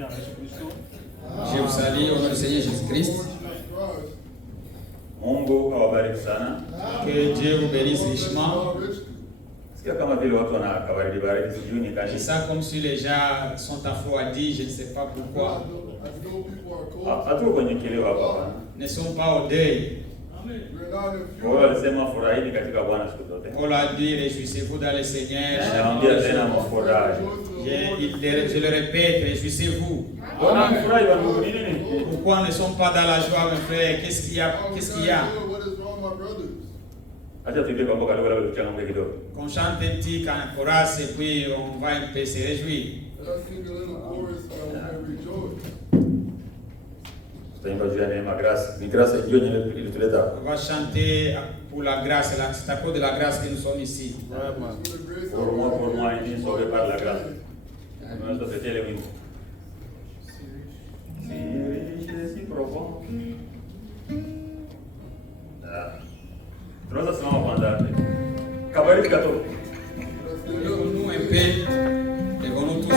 Je vous salue au nom du Seigneur Jésus-Christ. Mungu awabariki sana. Que Dieu vous bénisse richement. Sikia kama vile watu wanakabariki bariki sijui ni C'est kanisa. ça comme si les gens sont afroidis, je ne sais pas pourquoi. Hatuko kwenye kilio hapa. Ne sont pas au deuil. Wao walisema furahini katika Bwana siku zote. Paul a dit, réjouissez-vous dans le Seigneur. Naambia tena mfurahi. Je le répète, réjouissez-vous. Bwana mfurahi wa Mungu ni nini? Pourquoi ne sommes pas dans la joie, mes frères? Qu'est-ce qu'il y a? Qu'est-ce qu'il y a? Acha tuende kwa mboga ndogo la changamke kidogo. Qu'on chante un petit en chorus et puis on va un peu se réjouir. Tutaimba juu ya neema grâce. Ni grâce hiyo yenyewe ilituleta. On va chanter pour la grâce. C'est à cause de la grâce que nous sommes ici. Pour moi, il est sauvé par la grâce. Nous sommes fait les wimbo. Si riche, si profond. Tunaweza simama kwanza. Kabariki katoto. Lèvons-nous un peu. Lèvons-nous tous.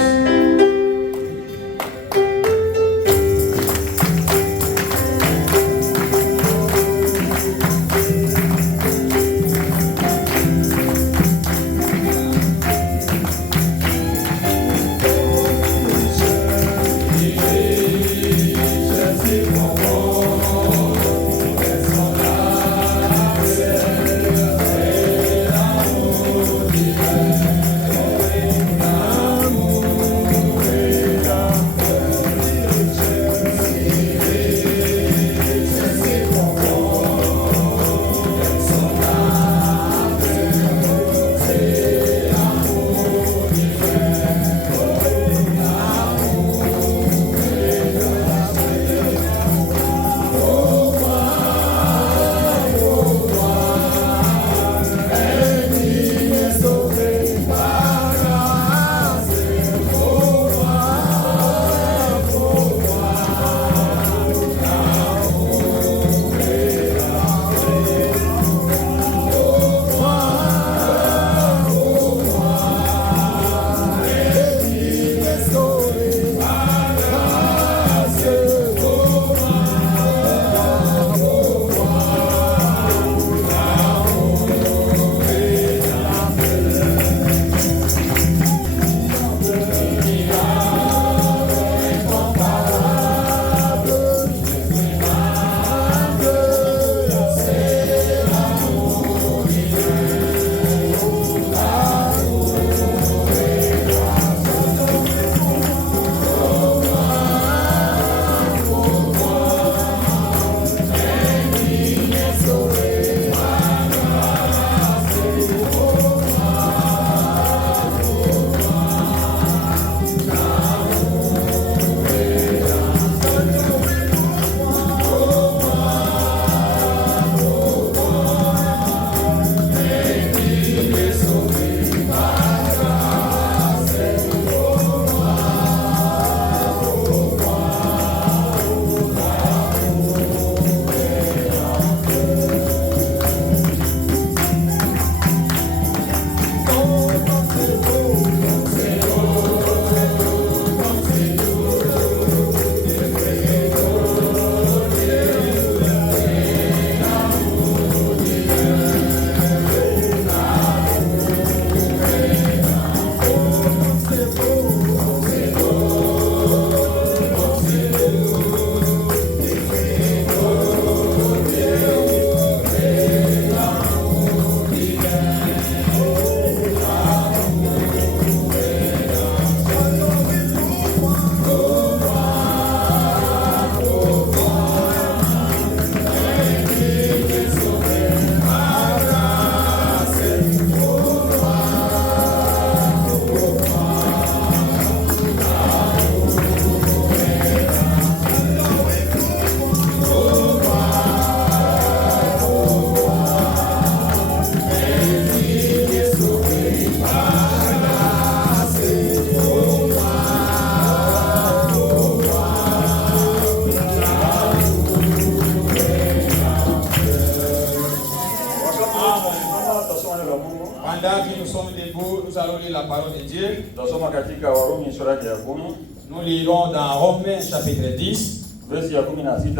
Pendant que nous sommes debout, nous allons lire la parole de Dieu. Tunasoma katika Warumi sura ya 10. Nous lirons dans Romains chapitre 10, versi ya 16 na 17.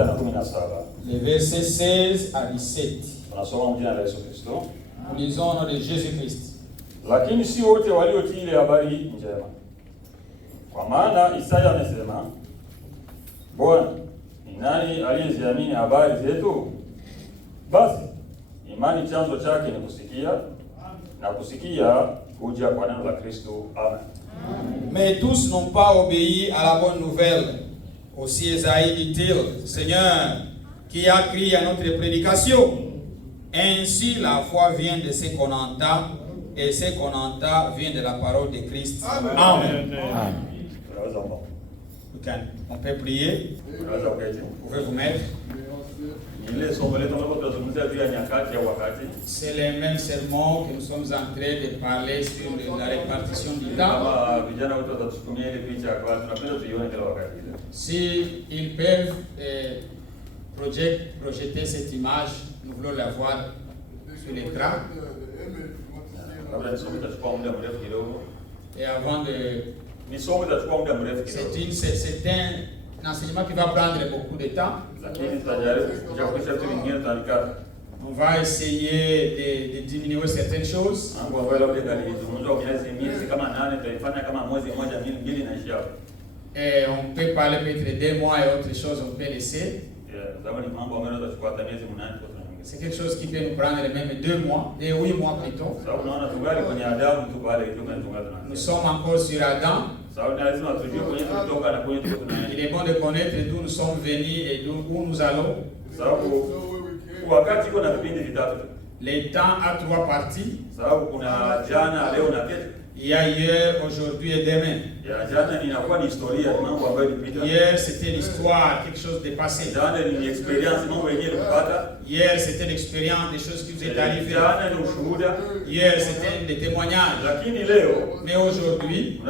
les versets 16 à 17. Tunasoma jina la Yesu Kristo. Nous lisons au nom de Jésus-Christ. Lakini si wote waliotii ile habari njema. Kwa maana Isaya amesema, Bwana, ni nani aliyeziamini habari zetu? Basi imani chanzo chake ni kusikia, na kusikia huja kwa neno la Kristo. Amen. Mais tous n'ont pas obéi à la bonne nouvelle. Aussi Esaïe dit-il, Seigneur, qui a crié à notre prédication? Ainsi la foi vient de ce qu'on entend, et ce qu'on entend vient de la parole de Christ. Amen. Amen. On peut prier. Vous pouvez vous mettre. C'est le même sermon que nous sommes en train de parler sur la répartition du temps. Si ils peuvent projeter cette image, nous voulons la voir sur l'écran. Et avant de... C'est un enseignement qui va prendre beaucoup de temps. On va essayer de diminuer certaines choses. Et on peut parler peut-être 2 mois et autre chose, on peut laisser. C'est quelque chose qui peut nous prendre même 2 mois, 8 mois plutôt. Nous sommes encore sur Adam. Il est bon de connaître d'où nous sommes venus et d'où nous allons. Les temps a 3 parties. Il y a hier, aujourd'hui et demain. Hier, c'était l'histoire, quelque chose de passé. Hier, c'était l'expérience des choses qui vous est arrivées. Hier, c'était des témoignages. Mais aujourd'hui,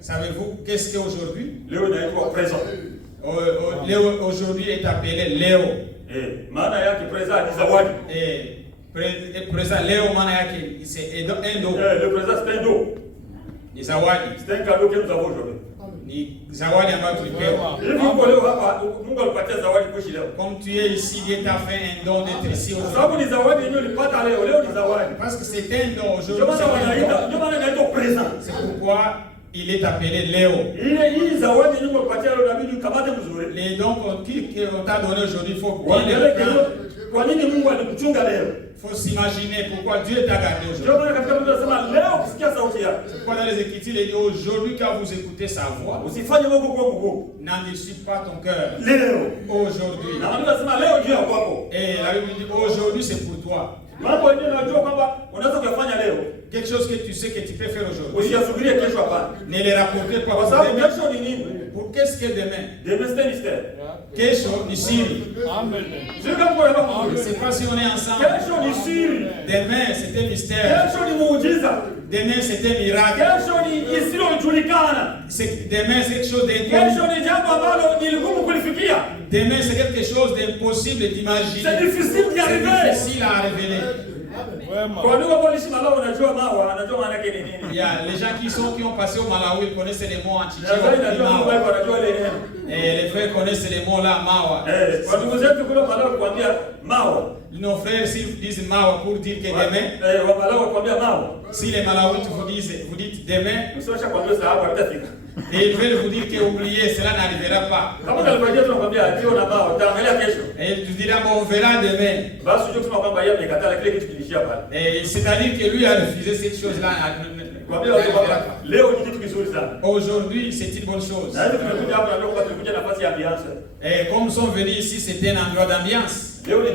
savez-vous qu'est-ce qu'aujourd'hui? Aujourd'hui est appelé Léo. Et présent Léo maana yake c'est endo. Le présent c'est un dos. Ni zawadi. C'est un cadeau que nous avons aujourd'hui. Ni zawadi ambayo tulipewa. Mungu alipatia zawadi kuishi leo. Comme tu es ici, Dieu t'a fait un don d'être ici aujourd'hui. Sababu ni zawadi yenyewe ulipata leo. Leo ni zawadi. Parce que c'est un don aujourd'hui. Ndio maana inaitwa présent. C'est pourquoi il est appelé Léo. Hii zawadi yenyewe ulipatia leo inabidi ukamate vizuri. Les dons qu'on t'a donné aujourd'hui, il faut bien les prendre. Kwa nini Mungu alikuchunga leo? Il faut s'imaginer pourquoi Dieu t'a gardé aujourd'hui. Pourquoi dans les Écritures, il dit aujourd'hui quand vous écoutez sa voix, n'endurcis pas ton cœur. Aujourd'hui. Et la Bible dit aujourd'hui c'est pour toi. Quelque chose que tu sais que tu peux faire aujourd'hui. Ne les rapportez pas. Pour qu'est-ce que demain? Demain c'est un mystère. Kesho ni siri. Amen. C'est pas si on est ensemble. Kesho ni siri. Demain c'était mystère. Kesho ni muujiza. Demain c'était miracle. Kesho ni isilojulikana. Demain c'est quelque chose d'inconnu. Kesho ni jambo ambalo ni ngumu kulifikia. Demain c'est quelque chose d'impossible d'imaginer. C'est difficile d'y arriver. C'est difficile à révéler. Il y a les gens qui ont passé au Malawi, ils connaissent les mots en Chichiwa. Et les frères connaissent les mots là, Mawa. Nos frères s'ils disent Mawa pour dire que demain, si les Malawites vous dites demain, et ils veulent vous dire que oubliez, cela n'arrivera pas. Et tu diras, bon, on verra demain. Et c'est-à-dire que lui a refusé cette chose-là. Aujourd'hui, c'est une bonne chose. Et comme nous sommes venus ici, c'était un endroit d'ambiance. Le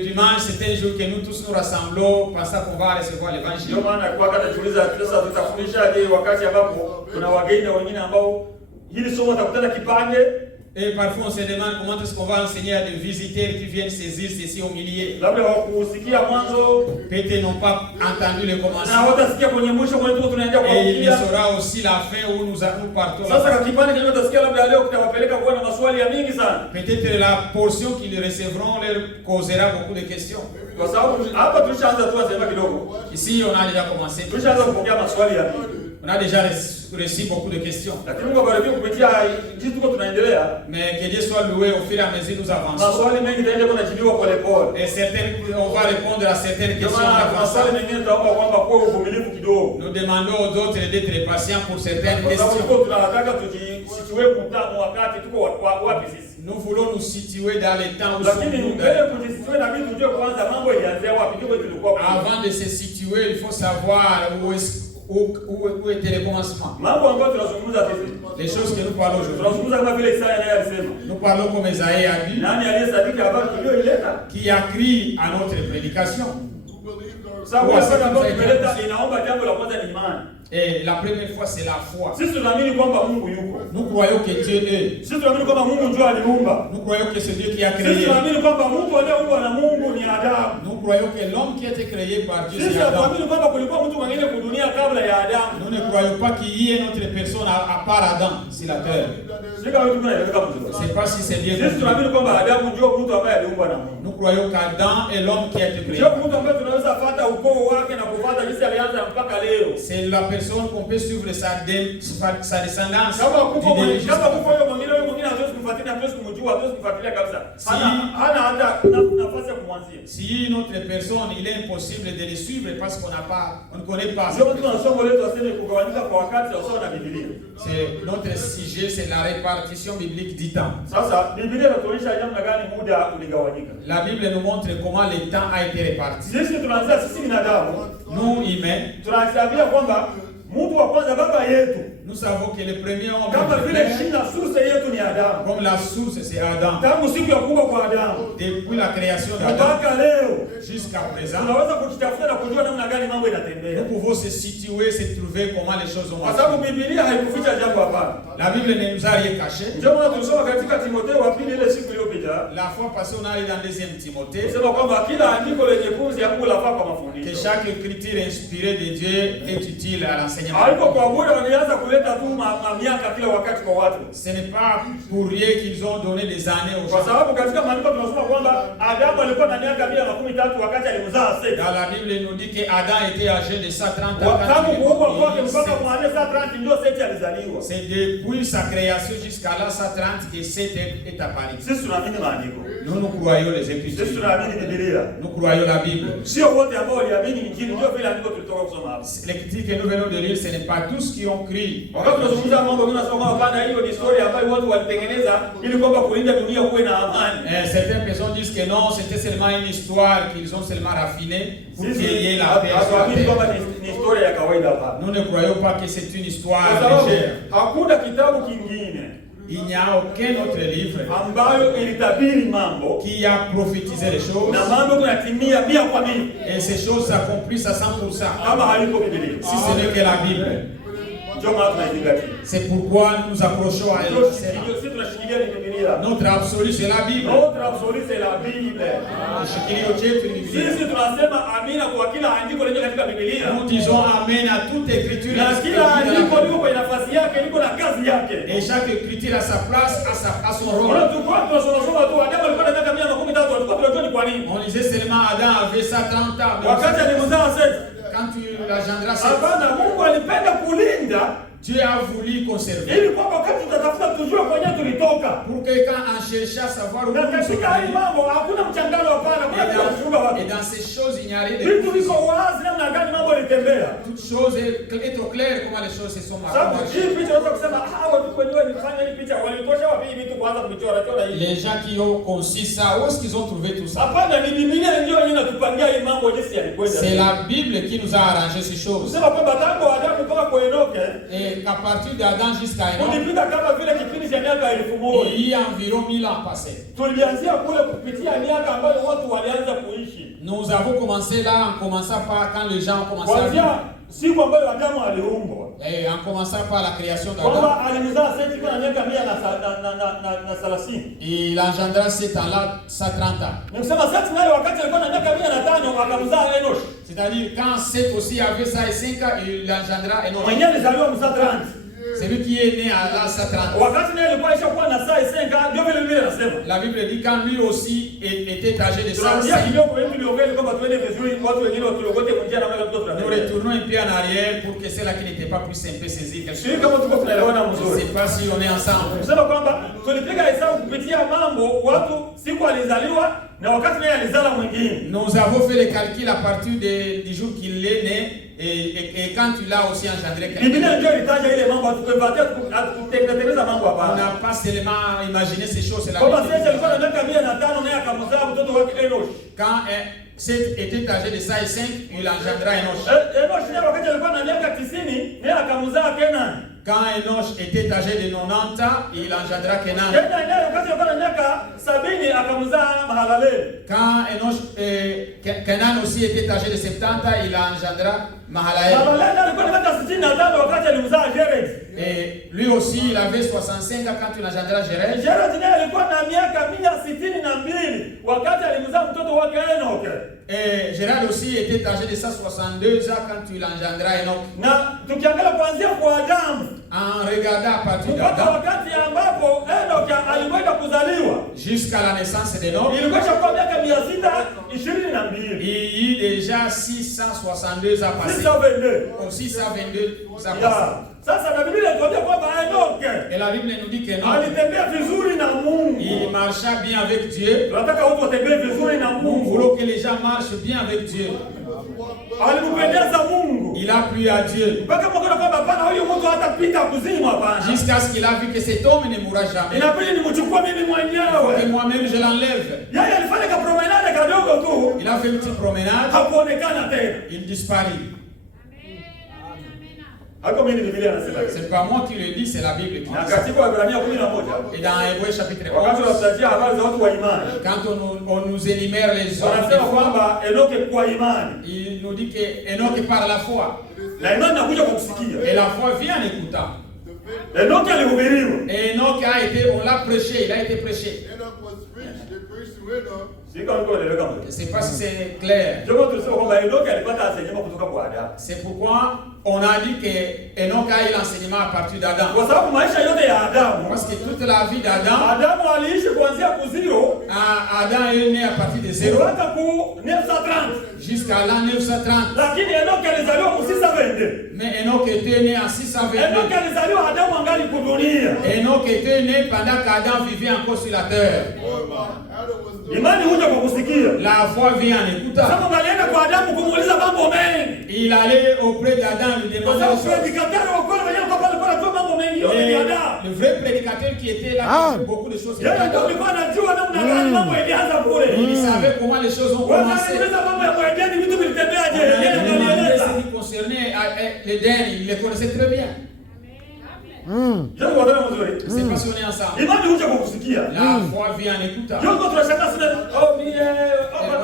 dimanche, c'était un jour que nous tous nous rassemblons, pensant qu'on va recevoir l'évangile. Et parfois on se demande comment est-ce qu'on va enseigner à des visiteurs qui viennent saisir ceci au milieu. Labda hawakusikia mwanzo Peut-être n'ont pas entendu le na commencement. hawatasikia kwenye mwisho kwenye tuko tunaenda kwa Et il y kufikia. sera aussi la fin où nous partons. Sasa kwa kipande kile utasikia labda leo kitawapeleka kuwa na maswali ya mingi sana. Peut-être la portion qu'ils recevront leur causera beaucoup de questions. Kwa sababu hapa tulishaanza tu asema kidogo. Ici, on a déjà commencé. Tulishaanza kupokea maswali ya mingi. On a déjà reçu beaucoup de questions. Lakini Mungu abariki kupitia jinsi tuko tunaendelea. Mais que Dieu soit loué au fur et à mesure nous avançons. Maswali mengi taenda kuna jibiwa pole pole. Et certaines, on va répondre à certaines questions en Kama maswali avançant. mengine tutaomba kwamba kwa uvumilivu kidogo. Nous demandons aux autres d'être patients pour certaines Kwa sababu questions. tuko tunataka tujisitue mtamu wakati tuko wapi sisi. Nous voulons nous situer dans les temps où Lakini sommes-nous. mbele kujisitue na vitu tujue kwanza mambo ilianzia wapi ndipo tulikuwa. Avant de se situer, il faut savoir où était le commencement. Mambo ambayo tunazungumza sisi. Les choses que nous parlons aujourd'hui. Tunazungumza kama vile Isaya naye alisema. Nous parlons comme Esaïe a dit, Nani aliyesadiki habari tuliyoileta? qui a crié à notre prédication. Sababu habari ambayo tumeleta inaomba jambo la kwanza ni imani. Et la première fois, c'est la foi. Sisi tunaamini kwamba Mungu yuko. Nous croyons que Dieu est. Sisi tunaamini kwamba Mungu ndiye aliumba. Nous croyons que c'est Dieu qui a Sisi créé. tunaamini kwamba Mungu aliyeumba na Mungu ni Adamu. Nous croyons que l'homme qui a été créé par Dieu, Sisi c'est Adam. tunaamini kwamba kulikuwa mtu mwingine kudunia kabla ya Adamu. Nous ne croyons pas qu'il y ait une autre personne à part Adam sur la terre. Sika wewe tunaeleweka mzuri. Je ne sais pas si c'est bien Sisi compris. tunaamini kwamba Adamu ndio mtu ambaye aliumbwa na Mungu. Nous croyons qu'Adam est l'homme qui a été créé. Ndio mtu ambaye tunaweza fuata ukoo wake na kufuata jinsi alianza mpaka leo. C'est la personne qu'on peut suivre sa descendance. Kama kuko du début jusqu'à kama la kuko fin. yule mwingine hatuwezi kumfuatilia, hatuwezi kumjua, hatuwezi kumfuatilia kabisa. Si. Hana hata nafasi ya kumwanzia. Si une autre personne, il est impossible de le suivre parce qu'on n'a pas, on ne connaît pas. Sio mtu na somo letu aseme kugawanyika kwa wakati sawa na Biblia. C'est notre sujet, c'est la répartition biblique du temps. Sasa Biblia inatuonyesha namna gani muda uligawanyika. La Bible nous montre comment le temps a été réparti. Sisi tunaanza sisi binadamu, Nous, humains, tunahesabia kwamba mtu wa kwanza baba yetu nous savons que le premier homme, kama du vile père, shina source yetu ni Adamu. comme la source, c'est Adam. Tangu siku ya kuumbwa kwa Adamu Depuis la création d'Adam mpaka leo jusqu'à présent, tunaweza kujitafuta na kujua namna gani mambo inatembea. nous pouvons se situer, se trouver comment les choses ont Kwa sababu marché. Biblia haikuficha jambo hapana. La Bible ne nous a rien caché. Ndio maana tulisoma katika Timotheo wa pili ile siku iliyopita. La fois passée, on allait dans 2e Timothée, Sema kwamba kila andiko lenye pumzi ya Mungu lafaa kwa que mafundisho. chaque écriture inspirée de Dieu est utile à l'enseignement. Haiko kwa bure walianza kuleta tu miaka kila wakati kwa watu. Ce n'est pas pour rien qu'ils ont donné des années aux Kwa gens. sababu katika maandiko tunasoma kwamba Adamu alikuwa na miaka 113 wakati alimzaa Seti. Dans la Bible, il nous dit qu'Adam était âgé de 130 ans. Tangu kuumbwa kwake quand mpaka il est kumaliza 130 ndio Seti alizaliwa. C'est depuis sa création jusqu'à là, 130, que Seth est apparu. Sisi tunaamini maandiko. Nous, nous croyons les Sisi Écritures. tunaamini Biblia. Nous croyons la Bible. Sio wote ambao waliamini Injili ndio vile andiko tulitoka kusoma hapa. L'écriture que nous venons de lire, ce n'est pas tous qui ont cru. Wakati tunazungumza mambo mimi nasema hapana, hiyo ni story ambayo watu walitengeneza ili kwamba kulinda dunia kuwe na amani. Certaines personnes disent que non, c'était seulement une histoire qu'ils ont seulement raffinée pour qu'il y ait la paix sur la Hatuamini kwamba terre. ni historia ya kawaida hapa. Nous ne croyons pas que c'est une histoire Kwa sababu légère. hakuna kitabu kingine Il n'y a aucun autre livre ambayo ilitabiri mambo qui a prophétisé les choses na mambo kunatimia 100%. et ces choses s'accomplissent à 100% Kama haliko Biblia. si ce n'est que la Bible. Ndio maana tunaizingatia. C'est pourquoi nous nous approchons à Ndio elle. sisi tunashikilia ni Biblia. Notre absolu, c'est la Bible. Notre absolu c'est la Bible. Shikilia chetu ni Biblia. Sisi tunasema amina kwa kila andiko lenye katika Biblia. Nous disons Amen à toute écriture. Na kila andiko liko kwa nafasi yake, liko na kazi yake. Et chaque écriture a sa place, a son rôle. Wala tukua tunasoma tu Adamu alikuwa na miaka 113, tulikuwa tunajua ni kwa nini. On disait seulement Adam avait 130 ans. mais Wakati alimzaa Seti. quand tu l'engendras, Hapana, Mungu alipenda kulinda Dieu a voulu conserver. ili kwamba wakati tutatafuta tujue kwenye tulitoka. Pour que quand on cherchait à savoir où Na nous sommes katika hii mambo hakuna mchangano hapana, kuna kitu kufunga watu. et dans ces choses, il n'y a rien de Vitu viko wazi namna gani mambo yalitembea. Toute chose est trop claire comment les choses se sont Sababu marchées. hii picha unaweza kusema hawa tu wenyewe nilifanya hii picha walitosha wapi hii vitu kuanza kuchora chora hii. Les gens qui ont conçu ça, où est-ce qu'ils ont trouvé tout ça? Hapana, ni Biblia ndio inatupangia hii mambo jinsi yalikwenda. C'est la Bible qui nous a arrangé ces choses. Kusema kwamba tangu Adamu mpaka kwa Enoke Et qu'à partir d'Adam jusqu'à Enoch, tulipita kama vile kipindi cha miaka 1000. il y a environ 1000 ans passés. Tulianzia kule kupitia miaka ambayo watu walianza kuishi. Nous avons commencé là en commençant par quand les gens ont commencé à vivre. Kuanzia siku ambayo Adamu aliumbwa. Et en commençant par la création d'Adam. Kwamba alimzaa Seti kwa miaka 130. Il engendra cet temps-là 130 ans. Ni kusema Seti naye wakati alikuwa na miaka 105 akamzaa Enosh. C'est-à-dire quand Seth aussi avait ça et 5 ans, il engendra Enoch. Mwenyewe alizaliwa mzaa 30. C'est lui qui est né à l'âge 130. Wakati naye alikuwa ishakuwa na saa 5 ndio vile vile anasema. La Bible dit quand lui aussi était âgé de 105. Nous retournons un peu en arrière pour que ceux-là qui n'étaient pas plus simples saisissent quelque chose. Je ne sais pas si on est ensemble. Kusema kwamba tulipiga hesabu kupitia mambo watu siku alizaliwa na wakati naye alizala mwingine. Nous avons fait le calcul à partir du jour qu'il est né et quand il a aussi engendré quelqu'un. Biblia ndio ilitaja ile mambo tukupatia kutengeneza mambo hapa. On n'a pas seulement imaginé ces choses, c'est la Kwamba Bible. Seth alikuwa na miaka 105 naye akamzaa mtoto wake Enosh. Quand Seth était âgé de 105, il engendra Enoch. Enosh naye wakati alikuwa na miaka 90 naye akamzaa Kenan. Quand Enoch était âgé de 90 ans, il engendra Kenan. Kenan naye wakati alikuwa na miaka 70 akamzaa Mahalalel. Quand Kenan aussi était âgé de 70 ans, il engendra Mahalael. Mahalalel alikuwa na miaka 65 wakati alimzaa Jared. Et lui aussi, il avait 65 ans quand il engendra Jared. Jared naye alikuwa na miaka 162 wakati alimzaa mtoto wake Enoch. Et Jared aussi était âgé de 162 ans quand il engendra Enoch. Na tukiangalia kuanzia kwa Adamu, en regardant à partir mpaka d'Adam wakati ambapo Enoch alikwenda kuzaliwa, jusqu'à la naissance d'Enoch, ilikuwa kwa miaka 622. il y a déjà 662 ans passés. 622. Ou 622 ans passés. Ya. Sasa na Biblia inatuambia kwamba Enoch Et la Bible nous dit qu'Enoch, alitembea vizuri na Mungu. il marcha bien avec Dieu. Tunataka watu watembee vizuri na Nous Mungu. voulons que les gens marchent bien avec Dieu. Alimpendeza Mungu. Il a plu à Dieu. Mpaka Mungu anakwamba hapana, huyu mtu hatapita kuzimu hapana. Jusqu'à ce qu'il a vu que cet homme ne mourra jamais. Inabidi nimchukue mimi Et mwenyewe. moi-même je l'enlève. Yeye alifanya ka promenade kadogo tu. Il a fait une petite promenade. Hakuonekana tena. Il disparut. Hako mimi Biblia anasema. C'est pas moi qui le dis, c'est la Bible qui Na le dit. katika Waebrania 11 Et dans Hébreux chapitre wakati 11, tunatajia habari za watu wa imani, quand on nous énumère les hommes de wanasema foi, kwamba Enoke kwa imani. il nous dit que Enoch par la foi. Na imani inakuja kwa kusikia. Et la foi vient en écoutant. Enoke alihubiriwa. Et Enoch a été, on l'a prêché, il a été prêché. Enoch was preached, they preached to Enoch. Sika niko naeleweka Je mzee. ne sais pas si c'est clair. Ndio tulisema kwamba Enoke alipata enseignement kutoka kwa Adamu. C'est pourquoi on a dit que Enoch a eu l'enseignement à partir d'Adam. Kwa sababu maisha yote ya Adamu, Parce que toute la vie d'Adam, Adamu aliishi kuanzia kuziro Adam est né à partir de zéro mpaka ku 930. jusqu'à l'an 930. Lakini Enoke alizaliwa mu 622. Mais Enoch était né en Enoke 622. alizaliwa Adamu angali kudunia. Enoch était né pendant qu'Adam vivait encore sur la terre. Adam was the Imani huja kwa kusikia. La foi vient en écoutant. Sasa ngalienda kwa Adamu kumuuliza mambo mengi. Il allait auprès d'Adam lui Kwa demander sababu des choses. predikatari wa kweli wenyewe kwa pale kwa tu mambo mengi yote ni Adamu. Le vrai prédicateur qui était là, qui faisait beaucoup de choses, c'était Yeye ndio Adam. alikuwa anajua namna gani mambo ilianza kule. Il savait comment les choses ont commencé. Wanaeleza mambo ya Edeni vitu vilitembeaje. Yeye ndio Il alieleza. ce qui concernait l'Éden, il les connaissait très bien. Jambo wadana mzuri. Je ne sais pas si on est ensemble. Imani huja kwa kusikia. La foi vient en écoutant. Ndio kwa tunashangaa sana.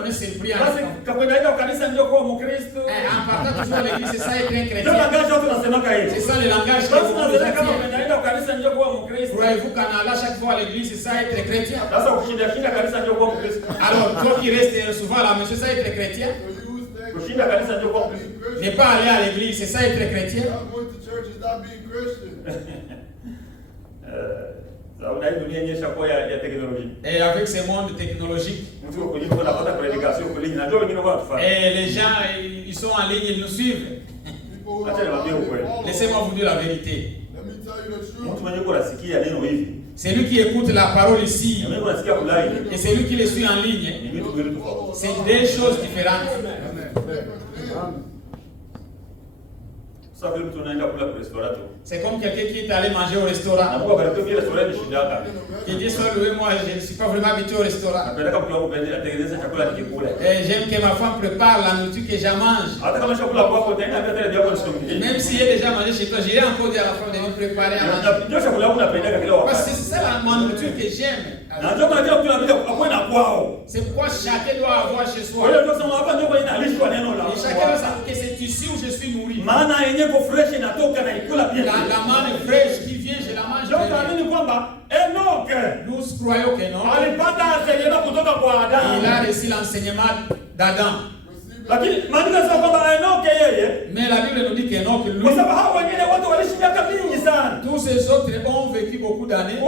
On est surpris en Basi écoutant. kakwenda kanisa ndio kwa Mkristo. En partant toujours à l'église, c'est ça être un Ndio chrétien. langage watu nasemaka C'est hivi. ça le langage que Basi vous tunasema kama avez. unaenda kanisa ndio kwa Mkristo. Croyez-vous qu'en allant chaque fois à l'église, c'est ça être chrétien? Sasa kushinda kanisa ndio kwa Mkristo. Alors, toi qui restes souvent à la maison, c'est ça être chrétien? So you was thinking Kushinda kanisa ndio kwa Mkristo. being Christian. Ne pas aller à l'église, c'est ça être chrétien? Not going to church is not being Christian. Sababu na hii dunia nyesha kwa ya teknolojia. Et avec ce monde technologique, Mtu uko kuliko unapata predication kuliko na ndio wengine wanatufanya. et les gens, ils sont en ligne, ils nous suivent. People who Acha niwaambie ukweli. Laissez-moi vous dire la vérité. Let me tell you the truth. Mtu mwenye uko nasikia neno hivi. Celui qui écoute la parole ici Mwenye uko nasikia kulai. et celui qui le suit en ligne, Ni vitu viwili tofauti. c'est deux choses différentes. Sasa vile mtu anaenda kula kwa restaurant. C'est comme quelqu'un qui est allé manger au Na restaurant. Mungu abariki vile restaurant ni shida yake. Il dit seul, oui, moi, je ne suis pas vraiment habitué au restaurant. Napeleka mtu wangu pende atengeneze chakula nikikula. Et j'aime que ma femme prépare la nourriture que je mange. Hata kama chakula kwako tena hata tena jambo Et lisitokee. même si j'ai déjà mangé chez toi, j'irai encore dire à la femme de me préparer à manger. Ndio chakula yangu napendeka kila Parce que wakati. c'est ça la nourriture que j'aime Na ndio maana kila mtu anabidi akuwe na kwao. C'est pourquoi chacun doit avoir chez Kwa soi. hiyo ndio sema hapa ndio kwa inalishwa neno la Et chacun doit savoir que c'est ici où je suis nourri. maana yenyewe kwa fresh inatoka na ikula pia. La manne fraîche qui vient, je la mange. Ndio tunaamini kwamba Enoke Nous croyons que non. alipata enseignement kutoka kwa Adamu. Il a reçu l'enseignement d'Adam. Lakini maandiko yanasema kwamba Enoke yeye, Mais la Bible nous dit qu'Enoch, lui, kwa sababu hao wengine wote waliishi miaka mingi sana. tous ces autres ont vécu beaucoup d'années.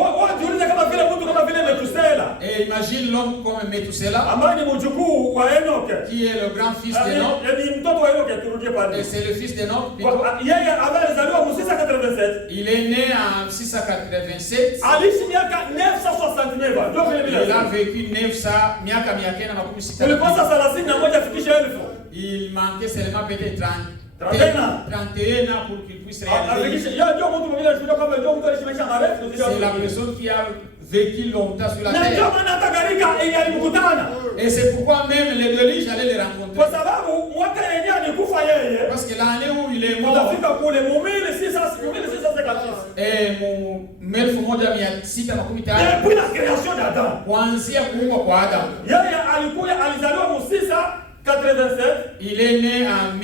Jiulize kama vile mtu kama vile Metusela Et imagine l'homme comme Methuselah, ambaye ni mjukuu wa Enoke. qui est le grand-fils d'Enoch. Ni mtoto wa Enoke, turudie pale. Et c'est le fils d'Enoch. plutôt. Yeye ambaye alizaliwa mu 687. Il est né en 687. Aliishi miaka 969. Ndio vile vile. Il a vécu 900, miaka 960. Kulikosa 31 afikishe 1000. Il manquait seulement peut-être 31 ans. 31 ans pour qu'il puisse réaliser. Afikishe yeye ndio mtu mwingine anashuhudia kwamba ndio mtu aliishi maisha marefu. C'est la personne qui a vécu longtemps sur la Na ndio terre. maana hata Garika alimkutana. Et c'est pourquoi même les deux riches allaient les rencontrer. Kwa sababu mwaka yenyewe alikufa yeye. Parce que l'année où il est mort, Utafika kule mu 1656. et mu 1650 Depuis la création d'Adam. kuanzia kuumbwa kwa Adam. Yeye alizaliwa mu 687. Il est né en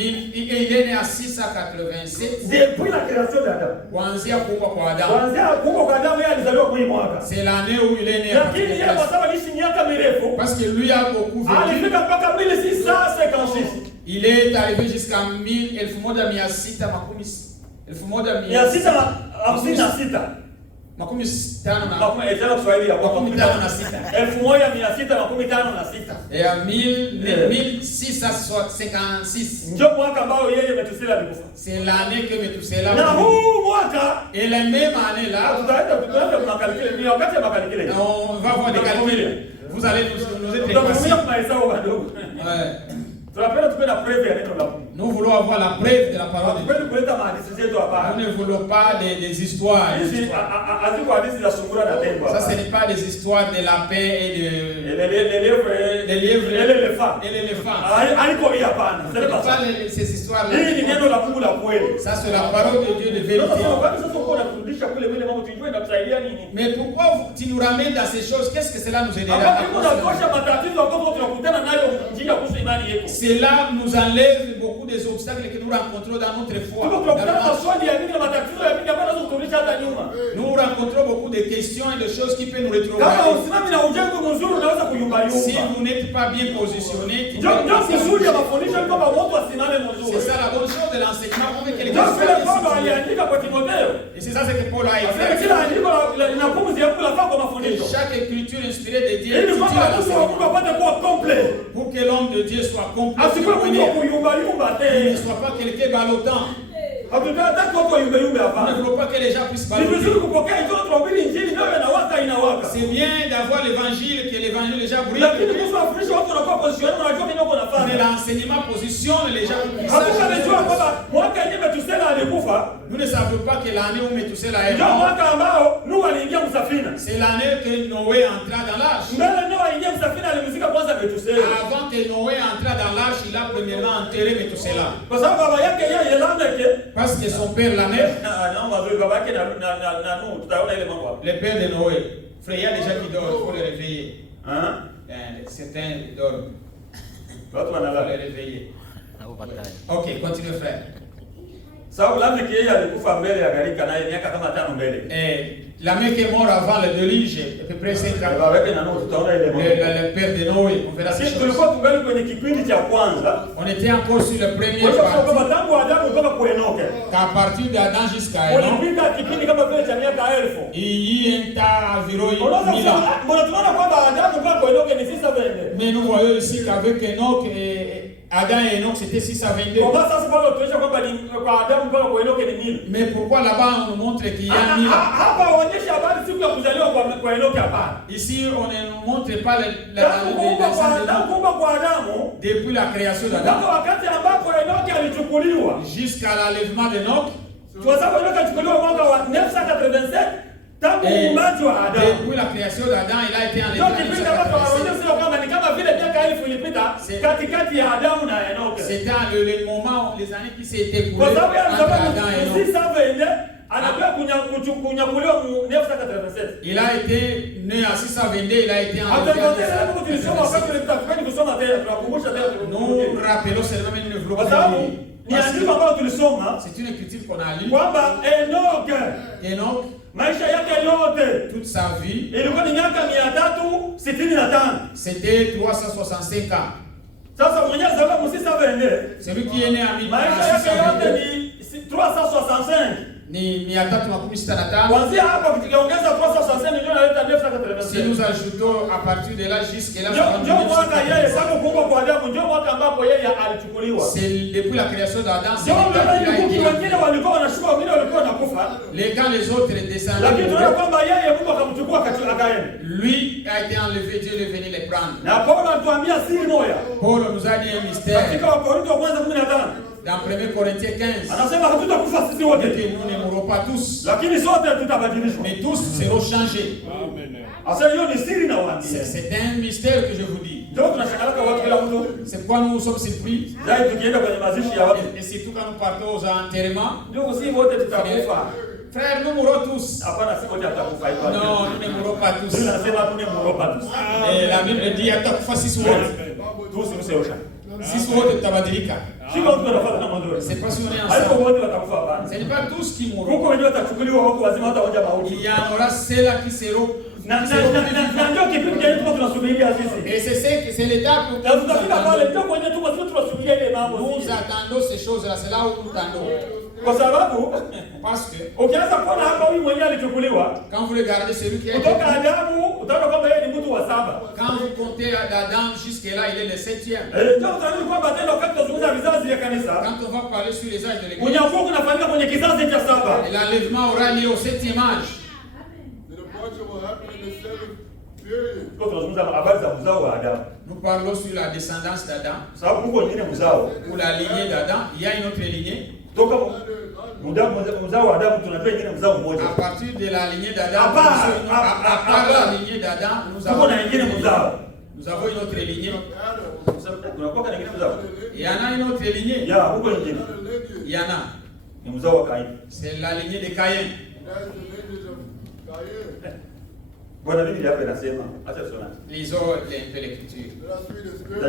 687. Depuis la création d'Adam. Kuanzia kuumbwa kwa Adam. Kuanzia kuumbwa kwa Adamu yeye alizaliwa kwa hii mwaka. C'est l'année où il est né. Lakini yeye kwa sababu aliishi miaka mirefu, Parce que lui a beaucoup vécu. alifika mpaka 1656. Il est arrivé jusqu'à 1656. Makumi tano na sita. Et en 1656. Ndio mwaka ambao yeye Metusela alikufa. C'est l'année que Methuselah. Na huu mwaka Et la même année là, tutaenda kumakalkile, ni wakati ya makalkile. on va voir des calculs. Vous allez nous être Tutatumia précis. mahesabu madogo. Ouais. Tunapenda tupe na preuve ya neno la Mungu. Nous voulons avoir la preuve de la parole de Dieu. Kweli kuleta mahadithi zetu hapa. Nous ne voulons pas des histoires. Hizi haziko hadithi za sungura na tembo. Ça, ce n'est pas des histoires de lapins et de Les lièvres et l'éléphant. et l'éléphant. Haiko hii hapana. Ce n'est pas ces histoires-là. Hii ni neno la Mungu la kweli. Ça, c'est la parole de Dieu de vérité. Sasa uko unafundisha kule vile mambo tujue inatusaidia nini? Mais pourquoi tu nous ramènes dans ces choses? Qu'est-ce que cela nous aidera? Hapo tunatosha matatizo ambayo tunakutana nayo njia kuhusu imani yetu. Cela nous enlève beaucoup des obstacles que nous rencontrons dans notre foi. Tuko tunakutana na swali ya nini na matatizo ya nini ambayo tunaturudisha hata nyuma. Nous rencontrons beaucoup de questions et de choses qui peuvent nous Kama rétrograder. usimami na ujengo mzuri unaweza kuyumba Si yumba. vous n'êtes pas bien positionné, Ndio kusudi ya mafundisho ni kwamba mtu asimame c'est mzuri. ça la bonne chose de l'enseignement pour que Ndio quelqu'un vile Paulo soit ici. aliandika kwa Timotheo. Et c'est ça ce que Paul a Sasa écrit. kila andiko lina pumzi ya kula kwa Et mafundisho. chaque écriture inspirée de Dieu est Ili utile kwamba à mtu wa Mungu l'enseignement. apate kuwa complet. Pour que l'homme de Dieu soit complet, Asikuwe mtu wa kuyumba yumba qu'il ne tena. soit pas quelqu'un ballottant. Hatutaki watu wayumbe yumbe Nous ne hapa. voulons pas que les gens puissent Ni balloter. vizuri kupokea hizo tunahubiri injili ndio inawaka inawaka. C'est bien d'avoir l'évangile, que l'évangile déjà brille. Lakini Yesu afundisha watu wanakuwa positionné na wanajua nini wako Mais nafanya. l'enseignement positionne les gens pour qu'ils Hakuna sachent. anajua kwamba mwaka yenyewe Metusela alikufa. Nous ne savions pas que l'année où Methuselah est Ndio mort, mwaka ambao Nuhu aliingia msafina. c'est l'année que Noé entra dans l'arche. Mbele Nuhu aingie msafina alimzika kwanza Metusela. Avant que Noé entra dans l'arche, il a premièrement enterré Methuselah. Kwa sababu baba yake yeye Lameke Parce que son père, la mère, na wazuri baba yake na Nuhu tutaona ile mambo hapo. le père de Noé, frère, il y a des gens qui dorment, il faut les réveiller. Hein? Certains dorment, Watu il faut wanalala. les réveiller. Ok, continue frère. Sababu Lameke yeye alikufa mbele ya gharika naye miaka kama 5 mbele. La mère qui est mort avant le déluge, à peu près 5 ans. Baba yake na Nuhu tutaona ile mambo. Le père de Noé, on verra ces Sisi choses. tulikuwa tungali kwenye kipindi cha kwanza. On était encore sur le premier Kwa hiyo parti. kama tangu Adamu mpaka kuenoke. Qu'à partir d'Adam jusqu'à Enoch, Ulipita kipindi kama vile cha miaka 1000. il y a un tas environ Unaweza 1000 ans. kusema mbona tunaona kwamba Adamu mpaka kuenoke ni 620. Mais nous voyons ici qu'avec Enoch, Adam et Enoch, c'était 622. Kwa sasa bado tunaonyesha kwamba ni kwa Adamu mpaka kuenoke ni 1000. Mais pourquoi là-bas on nous montre qu'il y a 1000 ans? Hapa waonyesha habari siku ya kuzaliwa kwa Enoke hapana. Ici, on ne nous montre pas la Tangu kuumba kwa Adamu depuis la création mpaka d'Adam wakati ambapo Enoke alichukuliwa. jusqu'à l'enlèvement d'Enoch. Kwa sababu Enoke alichukuliwa mwaka wa 987 tangu uumbaji wa Adamu. Depuis la création d'Adam, il a été Ndio enlevé en kipindi ambapo 1987. wanaonyesha kwamba ni kama vile miaka 1000 ilipita katikati ya Adamu na Enoke. C'était le moment, les années qui s'étaient Kwa écoulées sababu ya entre Adam et Enoch. 620 Il a été né à 622, il a été en nous rappelons seulement une œuvre. C'est une écriture qu'on a lue. Enoch, toute sa vie, c'était 365 ans. Celui qui est né à 365. Ni 365. Si nous ajoutons à partir de là jusqu'à là, c'est depuis la création d'Adam. Quand les autres descendants, lui a été enlevé, Dieu est venu les prendre. Paul nous a dit un mystère. Dans 1 Corinthiens 15, que nous ne mourrons pas tous, mais tous seront changés. C'est un mystère que je vous dis. C'est pourquoi nous sommes surpris. Et surtout quand nous partons aux enterrements. Frère, nous mourrons tous. Non, nous ne mourrons pas tous. Et la Bible dit à ta fois 6 autres. 6 autres tabadilika. C'est pas si on est ensemble. Ce n'est pas tous qui mourront. Il y en aura ceux-là qui seront. Et c'est l'étape où nous attendons ces choses-là. C'est là où nous attendons. Parce que quand vous regardez celui qui est quand vous comptez d'Adam jusque-là, il est le 7e. Quand on va parler sur les âges de l'Église, l'enlèvement aura lieu au 7e âge. Nous parlons sur la descendance d'Adam ou la lignée d'Adam. Il y a une autre lignée. À partir de la lignée d'Adam, à part la lignée d'Adam, nous avons une autre lignée. Il y en a une autre lignée. Il y en a. C'est la lignée de Caïn. Lisons un peu l'écriture. Je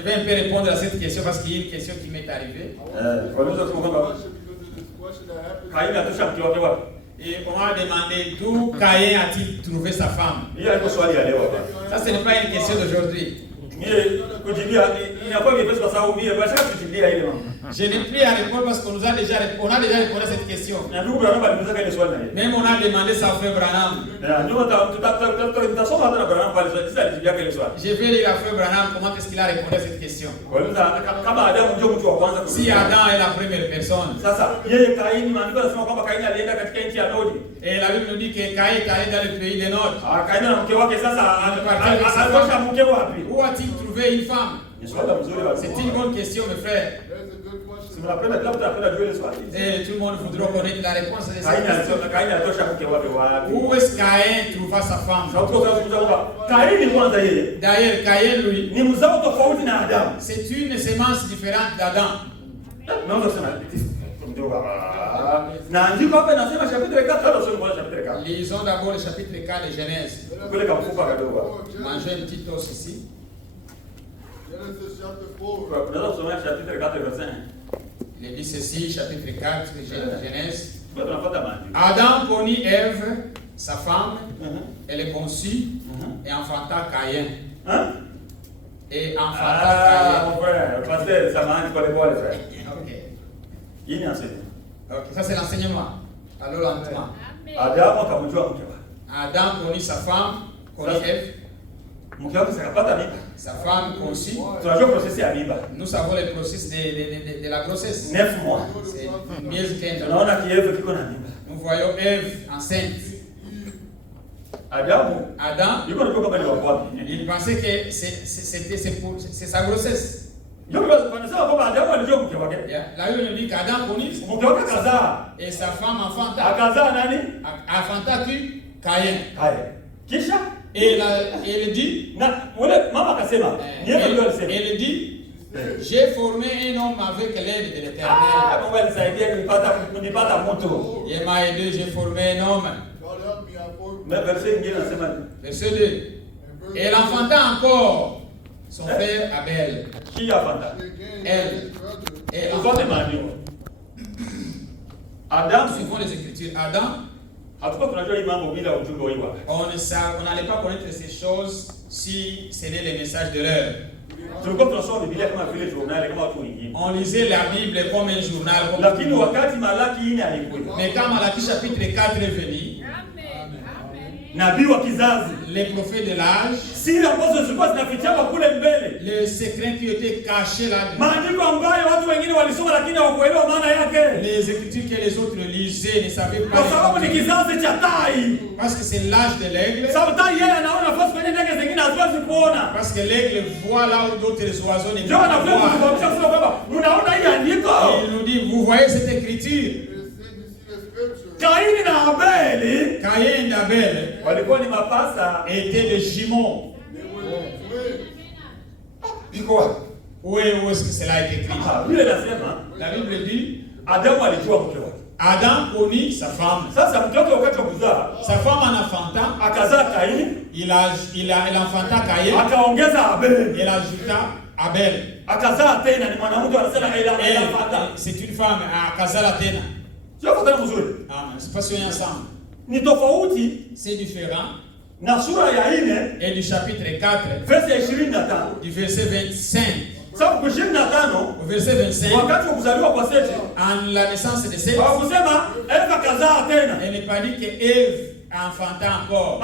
vais un peu répondre à cette question parce qu'il y a une question qui m'est arrivée. Et on m'a demandé d'où Caïn a-t-il trouvé sa femme. Ça, ce n'est pas une question d'aujourd'hui. Je n'ai plus à répondre parce qu'on a déjà répondu à cette question. Même on a demandé ça au frère Branham. Je vais lire à frère Branham comment est-ce qu'il a répondu à cette question. Si Adam est la première personne. Et la Bible nous dit que Caïn est allé dans le pays des Nord. Où a-t-il trouvé une femme? C'est une bonne question, mes frères. Et tout le monde voudra connaître la réponse de cette question. Où est-ce Caïn trouva sa femme? D'ailleurs, Caïn, lui, c'est une sémence différente d'Adam. Lisons d'abord le chapitre 4 de Genèse. Mangez un petit os ici. Genesis chapter 4. Il dit ceci, chapitre 4 de Genèse. Adam connut Ève, sa femme, elle est conçue et enfanta Caïn. Et enfanta Caïn. Ok, ça c'est l'enseignement. Alors lentement. Adam connut sa femme, connut Ève. Sa femme conçue. Nous savons le processus de la grossesse. 9 mois. C'est mieux que nous voyons Ève enceinte. Adam, il pensait que c'est sa grossesse. La Bible nous dit qu'Adam connut et sa femme enfanta Caïn. Et elle dit, J'ai formé un homme avec l'aide de l'Éternel. Mungu alisaidia nilipata mtu. Il m'a aidé, j'ai formé un homme. Mais verset ingine nasema Verset 2. Et elle enfanta encore son frère Abel. qui afanta? Elle. Et Uzote maandiko. Adam suivant les Écritures, Adam, hatuko tunajua hii mambo bila ujumbe wa Iwa. on n'allait pas connaître ces choses si ce n'est les messages de l'heure. Tulikuwa tunasoma Biblia kama vile journal kama watu wengine. On lisait la Bible comme un journal. Lakini wakati Malaki 4 alikuja. Mais quand Malachie chapitre 4 est venu, Nabii wa kizazi, les prophètes de l'âge, siri ambazo zilikuwa zinafichama kule mbele. les secrets qui étaient cachés là, Maandiko ambayo watu wengine walisoma lakini hawakuelewa maana yake. les écritures que les autres lisaient ne savaient pas. Kwa sababu ni kizazi cha tai. Parce que c'est l'âge de l'aigle. Sababu tai yeye anaona nafasi kwenye ndege zingine haziwezi kuona. Parce que l'aigle voit là où d'autres oiseaux ne Ndio peuvent pas anakuja voir. kutuambia sasa kwamba unaona hii andiko. Il nous dit, vous voyez cette écriture. Kaini na Abeli Caïn et Abel walikuwa ni mapasa. étaient des jumeaux. Biko. Où est-ce que cela est écrit? Biblia inasema La Bible dit, Adamu alijua mke wake. Adam connut sa femme. Sasa mke wake wakati wa kuzaa Sa femme en enfantant, akazaa Kaini, elle enfanta Caïn, akaongeza Abeli. elle ajouta Abel. Akazaa tena ni mwanamke anasema Elle, afata. c'est une femme, akazala tena. Sio fatana mzuri. Amen. C'est pas si on est ensemble. Ni tofauti C'est différent. na sura ya 4 Et du chapitre 4, verse ya 25. du verset 25 Sababu kwa 25 au verset 25, wakati wa kuzaliwa kwa Seti en la naissance de Seth, hawakusema Eva kazaa tena. elle n'est pas dit que Ève enfanta encore.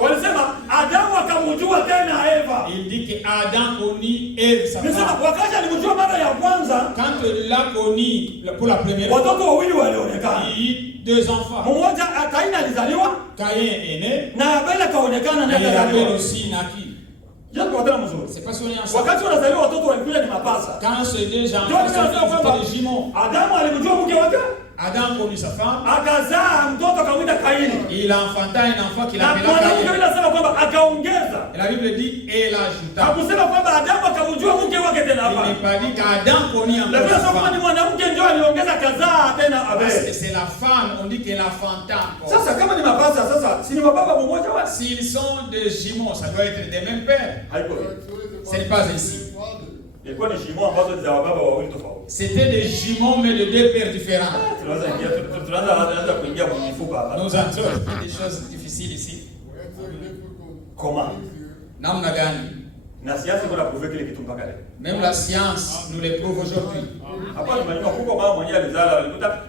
Walisema Adamu akamjua tena Eva. Il dit que Adam connut Ève, sa Nisema femme. wakati alimjua mara ya kwanza, Quand il l'a connu pour la première fois, watoto wawili walionekana. il eut 2 enfants. Mmoja Kaini alizaliwa Caïn est né, na Abeli akaonekana naye et Abel alizaliwa. aussi naquit. Jambo watana mzuri. C'est pas si on est ensemble. Wakati wanazaliwa watoto walikuja ni mapasa. Quand ces deux Ndio enfants nisema sont kwamba des jumeaux, Adamu alimjua mke wake, Adam connut sa femme, akazaa mtoto akamwita Kaini. il enfanta un enfant qu'il Na appela mwanamke Caïn. yule anasema kwamba akaongeza. Et la Bible dit, et il ajouta. Hakusema kwamba Adamu akamjua mke wake tena Il hapa. n'est pas dit qu'Adam connut encore Lakini sa sasa kama ni femme. mwanamke ndio aliongeza kazaa tena Parce que Abeli. c'est la femme, on dit qu'elle enfanta encore. Sasa kama ni mapasa sasa si ni mababa mmoja wao? S'ils sont des jumeaux, ça doit être des mêmes pères. Haiko. Ce n'est pas ainsi. Ilikuwa ni shimo ambazo ni za baba wawili tofauti. C'était des jumeaux, mais de 2 pères différents. Tunaanza kuingia kwenye mifupa hapa. Nous entrons dans des choses difficiles ici. Comment? Namna gani? Na siasa kuna prouver kile kitu mpaka leo. Même la science nous le prouve aujourd'hui. Hapa ni maneno kubwa, mama mwenyewe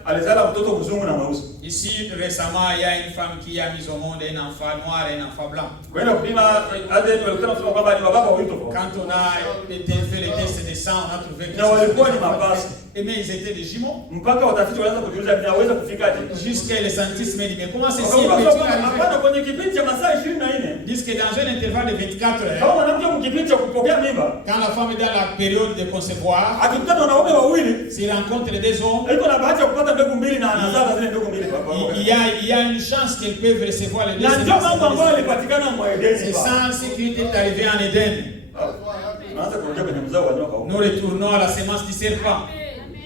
alizala mtoto mzungu na mweusi. Ici, récemment, il y a une femme qui a mis au monde un enfant noir et un enfant blanc. Kwa hiyo kupima ADN walikutana kusema kwamba ni baba wawili tofauti. Quand on a été fait le test de sang, on a trouvé que Na walikuwa ni mapasa. mais ils étaient des jumeaux. Mpaka watafiti wanaanza kujiuliza vinaweza kufikaje. Jusqu'à les scientifiques me disent, mais comment c'est si Wakakuta petit kwamba hapana, arrivé? kwenye kipindi cha masaa 24 Ils disent que dans un intervalle de 24 kama heures, mwanamke mkipindi cha kupokea mimba quand la femme est dans la période de concevoir, akikutana na wanaume wawili s'il rencontre des hommes, iko na bahati ya kupata mbegu mbili na anazaa zile mbegu mbili kwa il y a une chance qu'elles peuvent recevoir les deux. na ndio mambo ambayo yalipatikana mwa Edeni. C'est ça ce qui est arrivé en Éden. Tunaanza kuongea kwenye mzao wa nyoka huko. Nous retournons à la semence du serpent.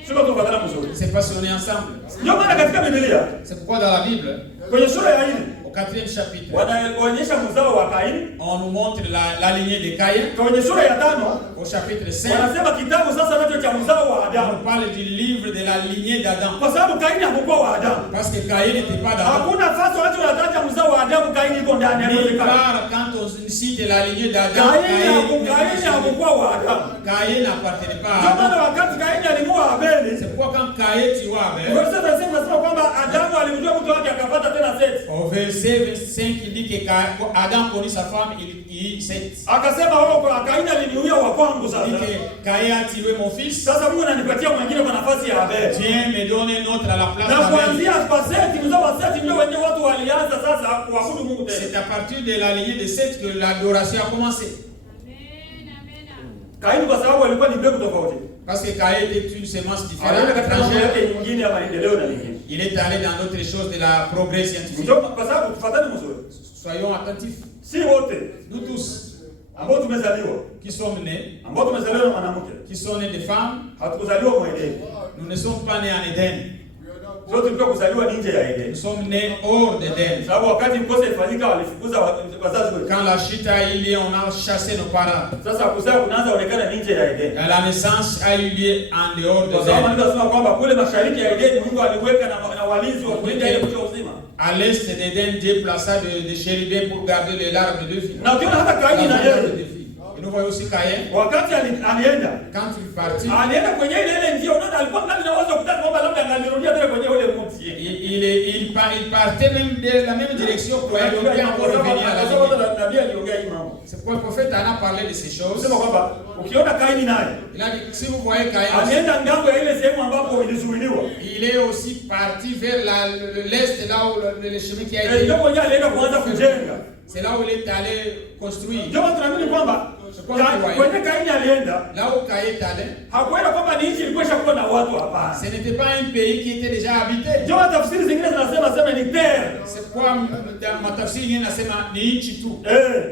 Sio tu fatana mzuri. C'est pas si on est ensemble. Ndio maana katika Biblia C'est pourquoi dans la Bible, kwenye sura ya 4 au 4e chapitre, wanaonyesha mzao wa Kaini. on nous montre la lignée de Caïn. Kwenye sura ya 5 Au chapitre 5, wanasema kitabu sasa nacho cha mzao wa on Adamu. parle du livre de la lignée d'Adam. Kwa sababu Kaini hakukuwa wa Adamu. Parce que Caïn n'était pas d'Adam. Hakuna nafasi watu wanataja mzao wa Adamu Kaini iko ndani ya Mais Kaini. car quand on cite la lignée d'Adam, Kaini hakukuwa wa Adamu. Caïn n'appartenait pas Ndio à Adam. maana wakati Kaini alimua Abeli, C'est pourquoi quand Caïn tuait Abel, verse 25 nasema kwamba Adamu alimjua mke wake akapata tena Seti. au verset 25, il dit que Adam connut sa femme, il s'est Akasema wao kwa Kaini aliniuia wa kwangu dit sasa. que Caïn a tué mon fils. Sasa Mungu ananipatia mwingine kwa nafasi ya Abeli. Dieu me donne un autre à la place Na d'Abel. kuanzia kwa Seti, mzao wa Seti ndio wenyewe watu walianza sasa kuabudu Mungu C'est tena. à partir de la lignée de Seth que l'adoration a commencé. Kaini kwa sababu alikuwa ni mbegu tofauti. Parce que Caïn était une semence Alienda katika mambo différente. yake nyingine ya maendeleo na nyingine. Il est allé dans d'autres choses de la progrès scientifique. Ndio kwa sababu tufuatane mzuri. Soyons attentifs. Si wote Nous tous. ambao tumezaliwa, qui sommes nés, ambao tumezaliwa na mwanamke, qui sont nés de femmes, hatukuzaliwa kwa Edeni. nous ne sommes pas nés en Éden. Sio tulikuwa kuzaliwa nje ya Edeni. Nous sommes nés hors d'Éden. Sababu wakati mkosa ifanyika walifukuza wazazi wetu. Quand la chute a eu lieu, on a chassé nos parents. Sasa kuzaa kunaanza kuonekana nje ya Edeni. La naissance a eu lieu en dehors Kwa sababu d'Éden. tunasema kwamba kule mashariki ya Edeni Mungu aliweka na walinzi wa kulinda ile mti wa uzima. À l'est d'Éden, Dieu plaça des chérubins pour garder l'arbre de vie. Na ukiona hata Kaini na yeye, Et nous voyons aussi Caïn, wakati alienda, quand il partit, alienda kwenye ile njia, unaona alikuwa ndani na wazo kutaka kwamba labda angalirudia tena kwenye ule mti. il partait même de la même direction pour bien encore revenir à la vie. Nabii aliongea hii mambo. C'est pourquoi le prophète en a parlé de ces choses. Sema kwamba ukiona Kaini naye, Il a dit, si vous voyez Caïn, alienda ngambo ya ile sehemu ambapo ilizuiliwa. il est aussi parti vers l'est, là où le chemin qui a été. Ndio mwenyewe alienda kuanza kujenga. C'est là où il est allé construire. Ndio tunaamini kwamba kwenye Kaini alienda, Là où Caïn est allé, hakuenda kwamba ni nchi ilikuwa ishakuwa na watu, hapana. ce n'était pas un pays qui était déjà habité. Ndio tafsiri zingine zinasema ni terre. C'est pourquoi dans matafsiri ingine nasema ni nchi tu.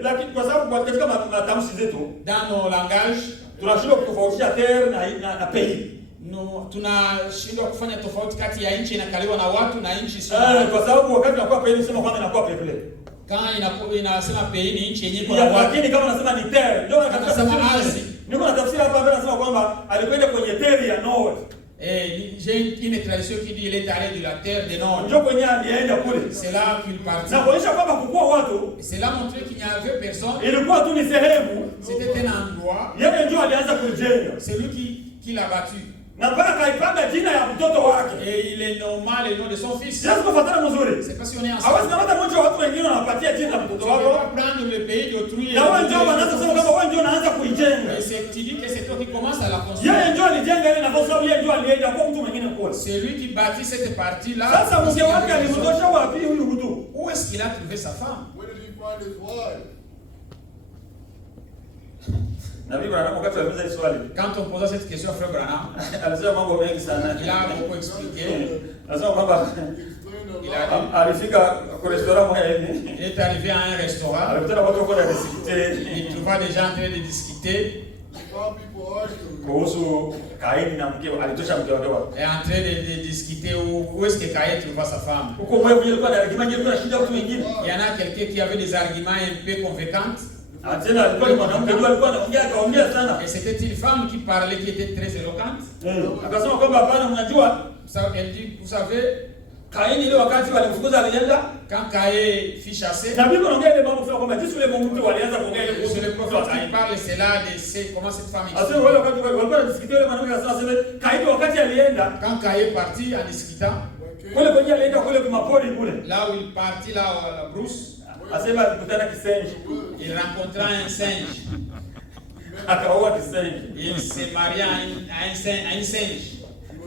Lakini kwa sababu katika matamshi zetu Dans nos langages, tunashindwa kutofautisha terre na pays. tunashindwa kufanya tofauti kati ya nchi inakaliwa na watu na nchi sio. Kwa sababu wakati tunakuwa pays tunasema kwamba inakuwa peuple. Kama inasema pays ni nchi yenyewe kwa watu. Lakini kama nasema ni terre, ndio Nasema ardhi. niko na tafsiri hapa mbele nasema kwamba alikwenda kwenye terre ya nord. J'ai une tradition qui dit il est allé de la terre du nord. Ndio kwenye alienda kule. C'est là qu'il partit. Na kuonyesha kwamba kukua watu, C'est là montrer qu'il n'y avait personne. ilikuwa tu ni sehemu. C'était un endroit. Yeye ndio alianza kujenga. C'est lui qui l'a battu. Na mpaka kaipanga jina ya mtoto wake. Et il est normal le nom de son fils. Sasa kufuatana mzuri. C'est pas si on est ensemble. Hawezi kama mmoja wa watu wengine wanapatia jina mtoto Tu ne peux wako. pas prendre le pays d'autrui. Na wewe ndio unaanza kusema kama wewe ndio unaanza kuijenga. Et c'est tu dis que c'est toi qui commence à la construire. Yeye ndio alijenga ile na kwa sababu yeye ndio alienda kwa mtu mwingine kule. C'est lui qui bâtit cette partie-là. Sasa mke wake alimtosha wapi huyu mtu? Où est-ce qu'il a trouvé sa femme? Where did he find his wife? Na Biblia anapokuwa tueleza hili swali. Quand on posait cette question à Frère Branham, Alisema mambo mengi sana. il a beaucoup expliqué. Anasema kwamba Il a dit, alifika kwa restaurant moja hivi. il est arrivé à un restaurant. Alikutana watu wako na discuter Il trouva des gens en train de discuter. kuhusu Kaini na mke alitosha mke wake wapi. Et en train de discuter où est-ce que Caïn trouva sa femme. Huko mwe kulikuwa na argument nyingi na shida watu wengine. Il y en a quelqu'un qui avait des arguments un peu convaincants. Tena alikuwa ni mwanamke ndio alikuwa akaongea sana. Et c'était une femme qui parlait, qui était très éloquente. Akasema kwamba hapana, mnajua Elle dit, vous savez, Kaini ile wakati walimfukuza alienda. quand Caïn fut chassé, Na Biblia inaongea ile mambo kwamba jinsi yule mtu walianza kuongea ile kuhusu c'est le prophète qui parle, c'est là de comment cette femme Asema est. wale wakati walikuwa wanadiscuter ile mwanamke anasema Kaini wakati alienda Quand Caïn partit en discutant, kule kwenye alienda kule kwa mapori kule. là où il partit, là à la brousse, Asema alikutana kisenji. il rencontra un singe. Akaoa kisenji. Il s'est marié à un singe.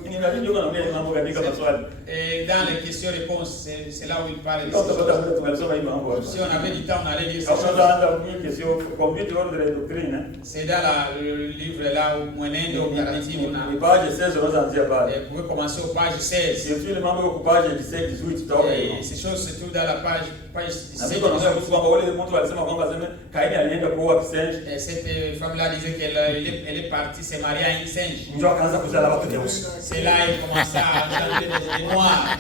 Ni nabii ndio anaongea mambo katika maswali. Et dans les questions-réponses, c'est là où il parle. Ndio tutapata muda tumalisoma hii mambo. Si on avait du temps, on allait lire ces Hapo choses. tunaanza kuingia question complete order de doctrine. C'est dans le livre là où Mwenendo Operative, Ni page 16 unaanza anzia pale. vous pouvez commencer au page 16. Sio tu ile mambo ya page 17 18 tutaona Et hiyo. ces choses se trouvent dans la page Na 17. Biblia inaongea kuhusu kwamba wale mtu alisema kwamba sema Kaini alienda kuoa kisenji. Et cette femme-là disait qu'elle elle est partie se marier à un singe. Ndio akaanza kuzala watu weusi. C'est là qu'il commença à chanter des noirs.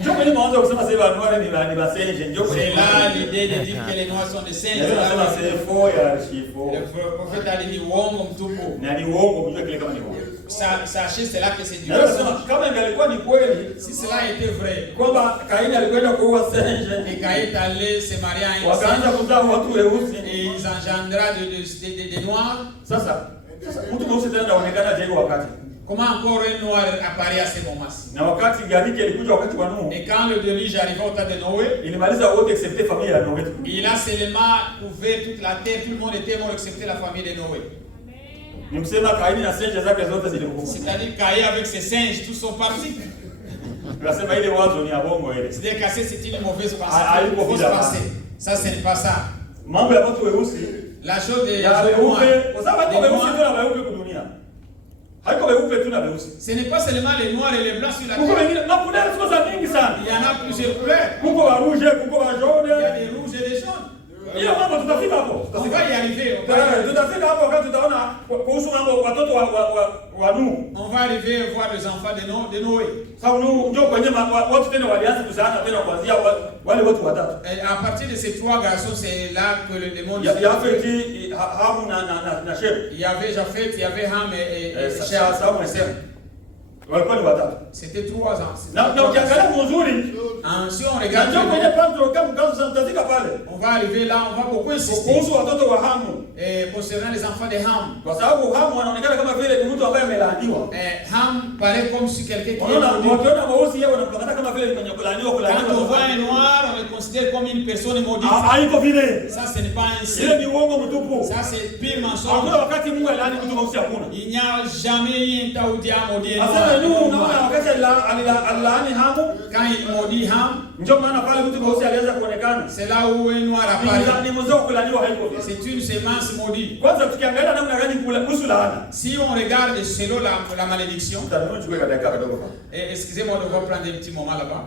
Ndio kwenye mwanzo kusema sasa wanware ni basenje. Ndio kwenye. C'est là l'idée de dire que les noirs sont des singes. Ndio nasema c'est faux ya archifo. Le prophète a dit uongo mtupu. Na ni uongo kujua kile kama ni uongo. Sachez c'est là que c'est du Na nasema kama ingalikuwa ni kweli Si cela était vrai, kwamba Kaini alikwenda kuoa senje. et Caïn est allé se marier à un Wakaanza singe, kuzaa watu weusi. et ils engendraient des noirs, Sasa mtu mweusi tena anaonekana je wakati. comment encore un noir apparaît à ce moment-ci? Na wakati gharika ilikuja wakati wa Nuhu, Et quand le déluge arriva au temps de Noé, ilimaliza wote excepté familia ya Noé. il a seulement couvert toute la terre, tout le monde était mort excepté la famille de Noé. Nimsema Kaini na senje zake zote zilikufa. C'est-à-dire Caïn avec ses singes, tous sont partis. Tunasema ile wazo ni ya bongo ile. C'est-à-dire que c'est une mauvaise Ah, pensée. il faut Une fausse dire pensée. Ça, ce n'est pas ça. Mambo ya watu weusi La chose des ya noirs, weupe, kwa sababu haiko des weusi noirs, tu na weupe kwa dunia. Haiko weupe tu na weusi. ce n'est pas seulement les noirs et les blancs sur la Kuko terre. wengine na kuna ziko za mingi sana. Il y en a plusieurs couleurs. Kuko wa rouge, kuko wa Il y a jaune. des rouges et des jaunes. Hiyo mambo tutafika hapo. On va y arriver. Tutafika hapo wakati tutaona kuhusu mambo watoto wa Nuhu. On va arriver voir les enfants de Noé. Sababu Nuhu ndio kwenye watu tena walianza kuzaana tena kuanzia wale watu watatu. À partir de ces 3 garçons, c'est là que le monde. Yafeti, Hamu na Shem. Il y avait Japheth, il y avait Ham et Shem. Walikuwa ni watatu. C'était 3 ans. Na ukiangalia mzuri, si on regarde, ndio kwenye programu tutafika pale. On va arriver là, on va beaucoup insister. Kuhusu watoto wa Hamu. Concernant les enfants de Ham. Kwa sababu Hamu anaonekana kama vile ni mtu ambaye amelaaniwa. Ham paraît comme si quelqu'un qui wakiona mweusi yeye wanampakata kama vile mwenye kulaaniwa. Quand on voit un noir, on le considère comme une personne maudite. Haiko vile. Ça ce n'est pas ainsi. Ile ni uongo mtupu. Ça c'est pire mensonge. Hakuna wakati Mungu alilaani mtu mweusi hakuna. Il n'y a jamais eu un taudia maudit. Nuhu unaona wakati alilaani Hamu, quand il maudit Ham, ndio maana pale mtu mweusi alianza kuonekana. C'est là où un noir apparaît. Ni mzao kulaaniwa haiko vile. C'est une semence maudite. Kwanza tukiangalia namna gani kuhusu laana. Si on regarde selon la malédiction. Excusez-moi de vous prendre un petit moment là-bas.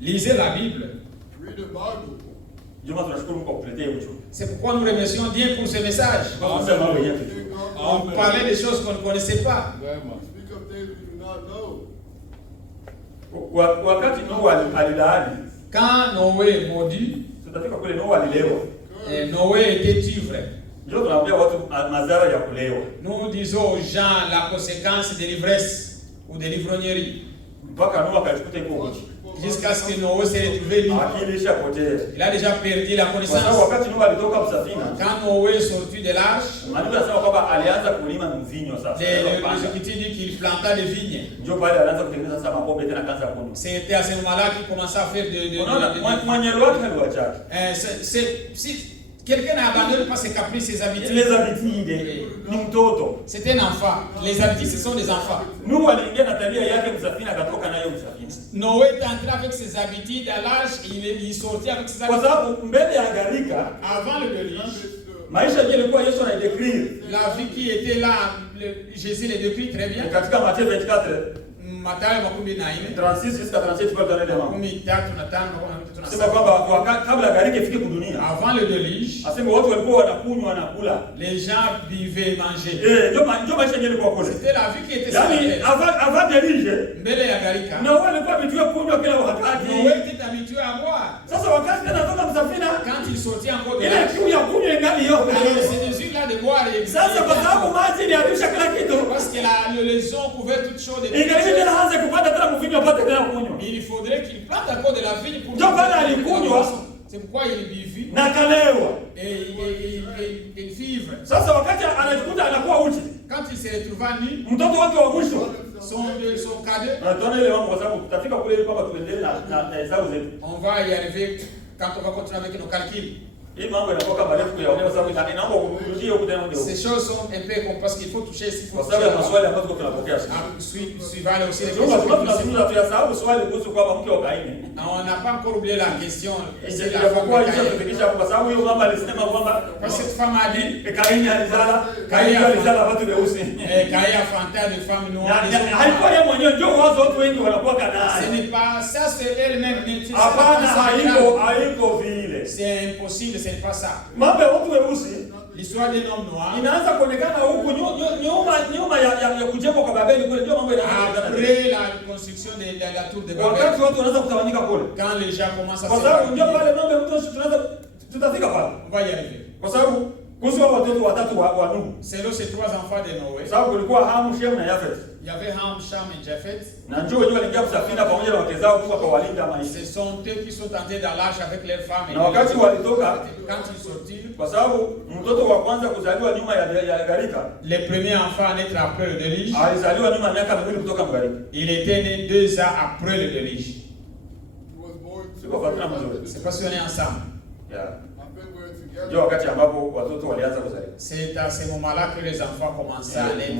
Lisez la Bible. C'est pourquoi nous remercions Dieu pour ce message. On parlait des choses qu'on ne connaissait pas. Quand Noé maudit, Noé était ivre. Nous disons aux gens la conséquence de l'ivresse ou de l'ivrognerie. Jusqu'à ce que Noé s'est retrouvé libre. Il a déjà perdu la connaissance. Quand Noé est sorti de l'arche, l'Écriture dit qu'il planta des vignes. C'était à ce moment-là qu'il commençait à faire si quelqu'un a abandonné par ses caprices, ses habitudes. C'est un enfant. Les habitudes, ce sont des enfants. Noé est entré avec ses habitudes à l'âge et il sortit avec ses habitudes. Avant le déluge, la vie qui était là, Jésus le décrit très bien. Mathayo 36 jusqu'à 37 kwa donner des mambo. Sema kwamba kabla gharika ifike dunia. Avant le déluge. Asema watu walikuwa wanakunywa na kula. Les gens buvaient et mangeaient. Ndio maisha yenyewe kwa kule. C'était la vie qui était ça. Yani avant déluge. Mbele ya gharika. Na wale walikuwa habitué kunywa kila wakati. Noé était habitué à boire. Sasa wakati tena toka msafina. Quand il sortit encore de là. Ile kiu ya kunywa ingali yote. C'est des là de boire et. Sasa kwa sababu maji ni alisha kila kitu. Parce que les eaux couvrent toutes choses de. Il faudrait qu'il plante encore de la vigne pour. C'est pourquoi il buvit. Et il vivre. Quand il se retrouva nu, son cadet. On va y arriver quand on va continuer avec nos calculs. Ces choses sont un peu comme parce qu'il faut toucher ici. Suivant aussi les questions. On n'a pas encore oublié la question. C'est la femme parce que cette femme a dit Caïn a fanté de femmes noires. Ce n'est pas ça, c'est elle-même. C'est impossible, c'est pas ça. L'histoire d'un homme noir. Après la construction de la tour de Babel. Quand les gens commencent à se faire, on va y arriver. Selon ces 3 enfants de Noé, il y avait Ham, Sham et Japheth. Ce sont eux qui sont entrés dans l'arche avec leurs femmes. Quand ils sortirent, les premiers enfants à naître après le déluge, il était né 2 ans après le déluge. C'est parce qu'on est ensemble. C'est à ce moment-là que les enfants commençaient à naître.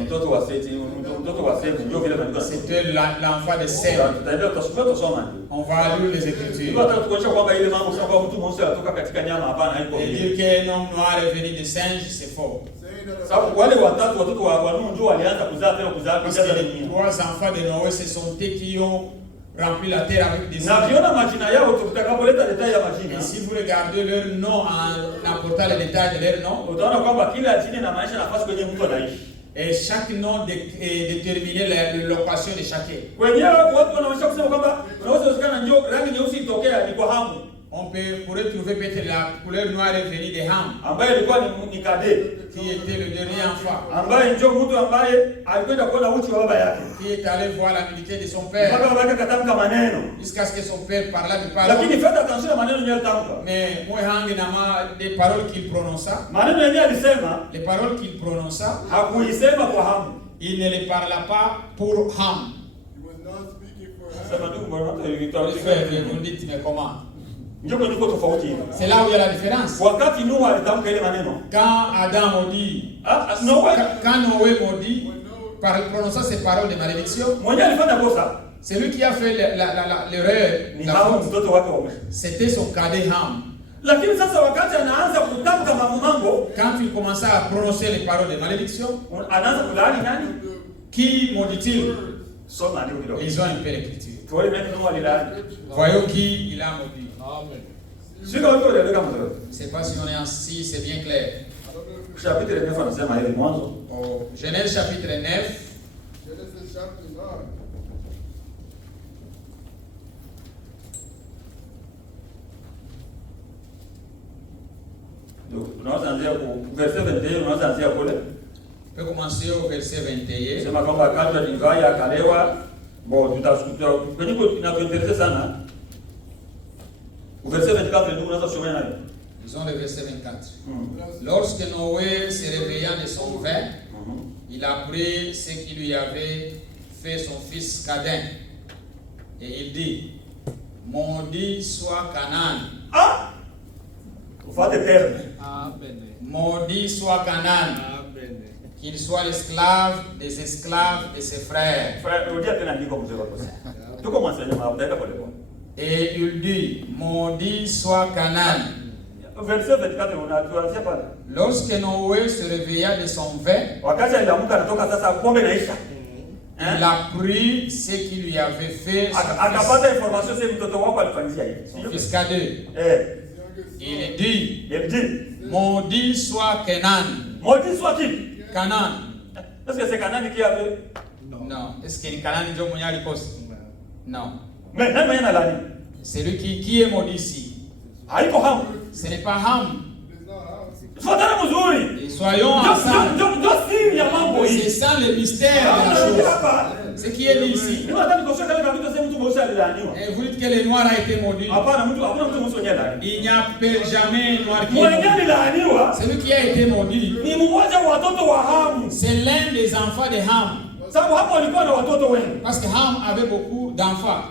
C'était l'enfant de Sem. On va lire les Écritures. Et dire qu'un homme noir est venu de singe, c'est faux. Parce que les 3 enfants de Noé, ce sont eux qui ont rempli la terre avec des Na hommes. kiona majina yao tutakapoleta detail ya Et majina. si vous regardez leur nom en apportant les détails de leur nom, Utaona kwamba kila jina inamaanisha nafasi kwenye mtu anaishi. et chaque nom déterminait la location de chacun. Wenyewe watu wanaonyesha kusema kwamba unaweza kusikana njoo rangi nyeusi itokea ni kwa Hamu. On pourrait trouver peut-être la couleur noire est venue de Ham, Ambaye ilikuwa ni Kade. qui était le dernier enfant, Ambaye njoo mtu ambaye alikwenda kuona uchi wa baba yake. qui est allé voir la nudité de son père, Mpaka baba yake akatamka maneno. jusqu'à ce que son père parla de Lakini paroles. faites attention na maneno yenyewe alitamka. Mais moi, des paroles qu'il prononça, Maneno yenyewe alisema les paroles qu'il prononça, hakuisema kwa Hamu. il ne les parla pas pour Ham. He was not speaking for Sema Ham. ndugu mbona Le frère, vous dites, mais comment? Njoo kwenye niko tofauti hivi. C'est là où il y a la différence. Wakati Nuhu alitamka ile maneno. Quand Adam maudit, Noe quand Noé maudit, prononçant ces paroles de malédiction, mwenye alifanya kosa celui qui a fait l'erreur, ni la Hamu faute, mtoto wake wa mwisho. c'était son cadet Ham. Lakini sasa wakati anaanza kutamka mambo, Quand il commença à prononcer les paroles de malédiction, anaanza kulaani nani? qui maudit-il? Soma andiko kidogo. Ils ont un peu l'écriture. Tuone nani Nuhu alilaani. Voyons qui il a maudit. Sio watu walieleka mzuri. Je ne sais pas si on est si c'est bien clair. Chapitre 9 anasema hivi mwanzo. Au Genèse chapitre 9, Genesis chapter 9. Tunaanza anzia ku verset 21, tunaanza anzia kule. on peut commencer au verset 21. Sema kwamba akanywa divai akalewa. Bon, tutasukuta kwenye inatuinteresse sana. Verset 24 ndio unaanza kusoma nayo. Disons le verset 24. Lorsque Noé se réveilla de son vin, il apprit ce qui lui avait fait son fils Cadin. Et il dit, maudit soit Canaan. Ah! Ufate terme. Maudit soit Canaan. Qu'il soit l'esclave des esclaves de ses frères. Frère, rudia tena andiko mzee wako sasa. Tuko mwanzani mwa mtaenda pole pole. Et il dit, maudit soit Canaan. Verset 24 unatuanzia pale. Lorsque Noé se réveilla de son vin, Wakati aliamka anatoka sasa pombe inaisha. il apprit ce qui lui avait fait Akapata information sasa mtoto wako alifanyia hivi. son fils cadet. Il dit, Il dit, maudit soit Canaan. maudit soit qui? Canaan. Est-ce que c'est Canaan qui avait? Non. Est-ce que Canaan ndio mwenye alikosa? Non. Mais nani mwenye analani? C'est lui qui est maudit ici. Haiko Hamu. Ce n'est pas Ham. It's not Ham. Fuatana mzuri. Et soyons ensemble. Ndio siri ya mambo hii. C'est ça le mystère de la chose. Ce qui est dit ici. Ni nataka nikosha kale kabisa sema mtu mmoja alilaaniwa. Et vous dites que le noir a été maudit. Hapana hakuna mtu mmoja alilaaniwa. Il n'y a jamais un noir qui est Mwenye maudit. alilaaniwa Celui qui a été maudit, ni mmoja wa watoto wa Hamu. c'est l'un des enfants de Ham. Sababu hapo walikuwa na watoto wengi. Parce que Ham avait beaucoup d'enfants.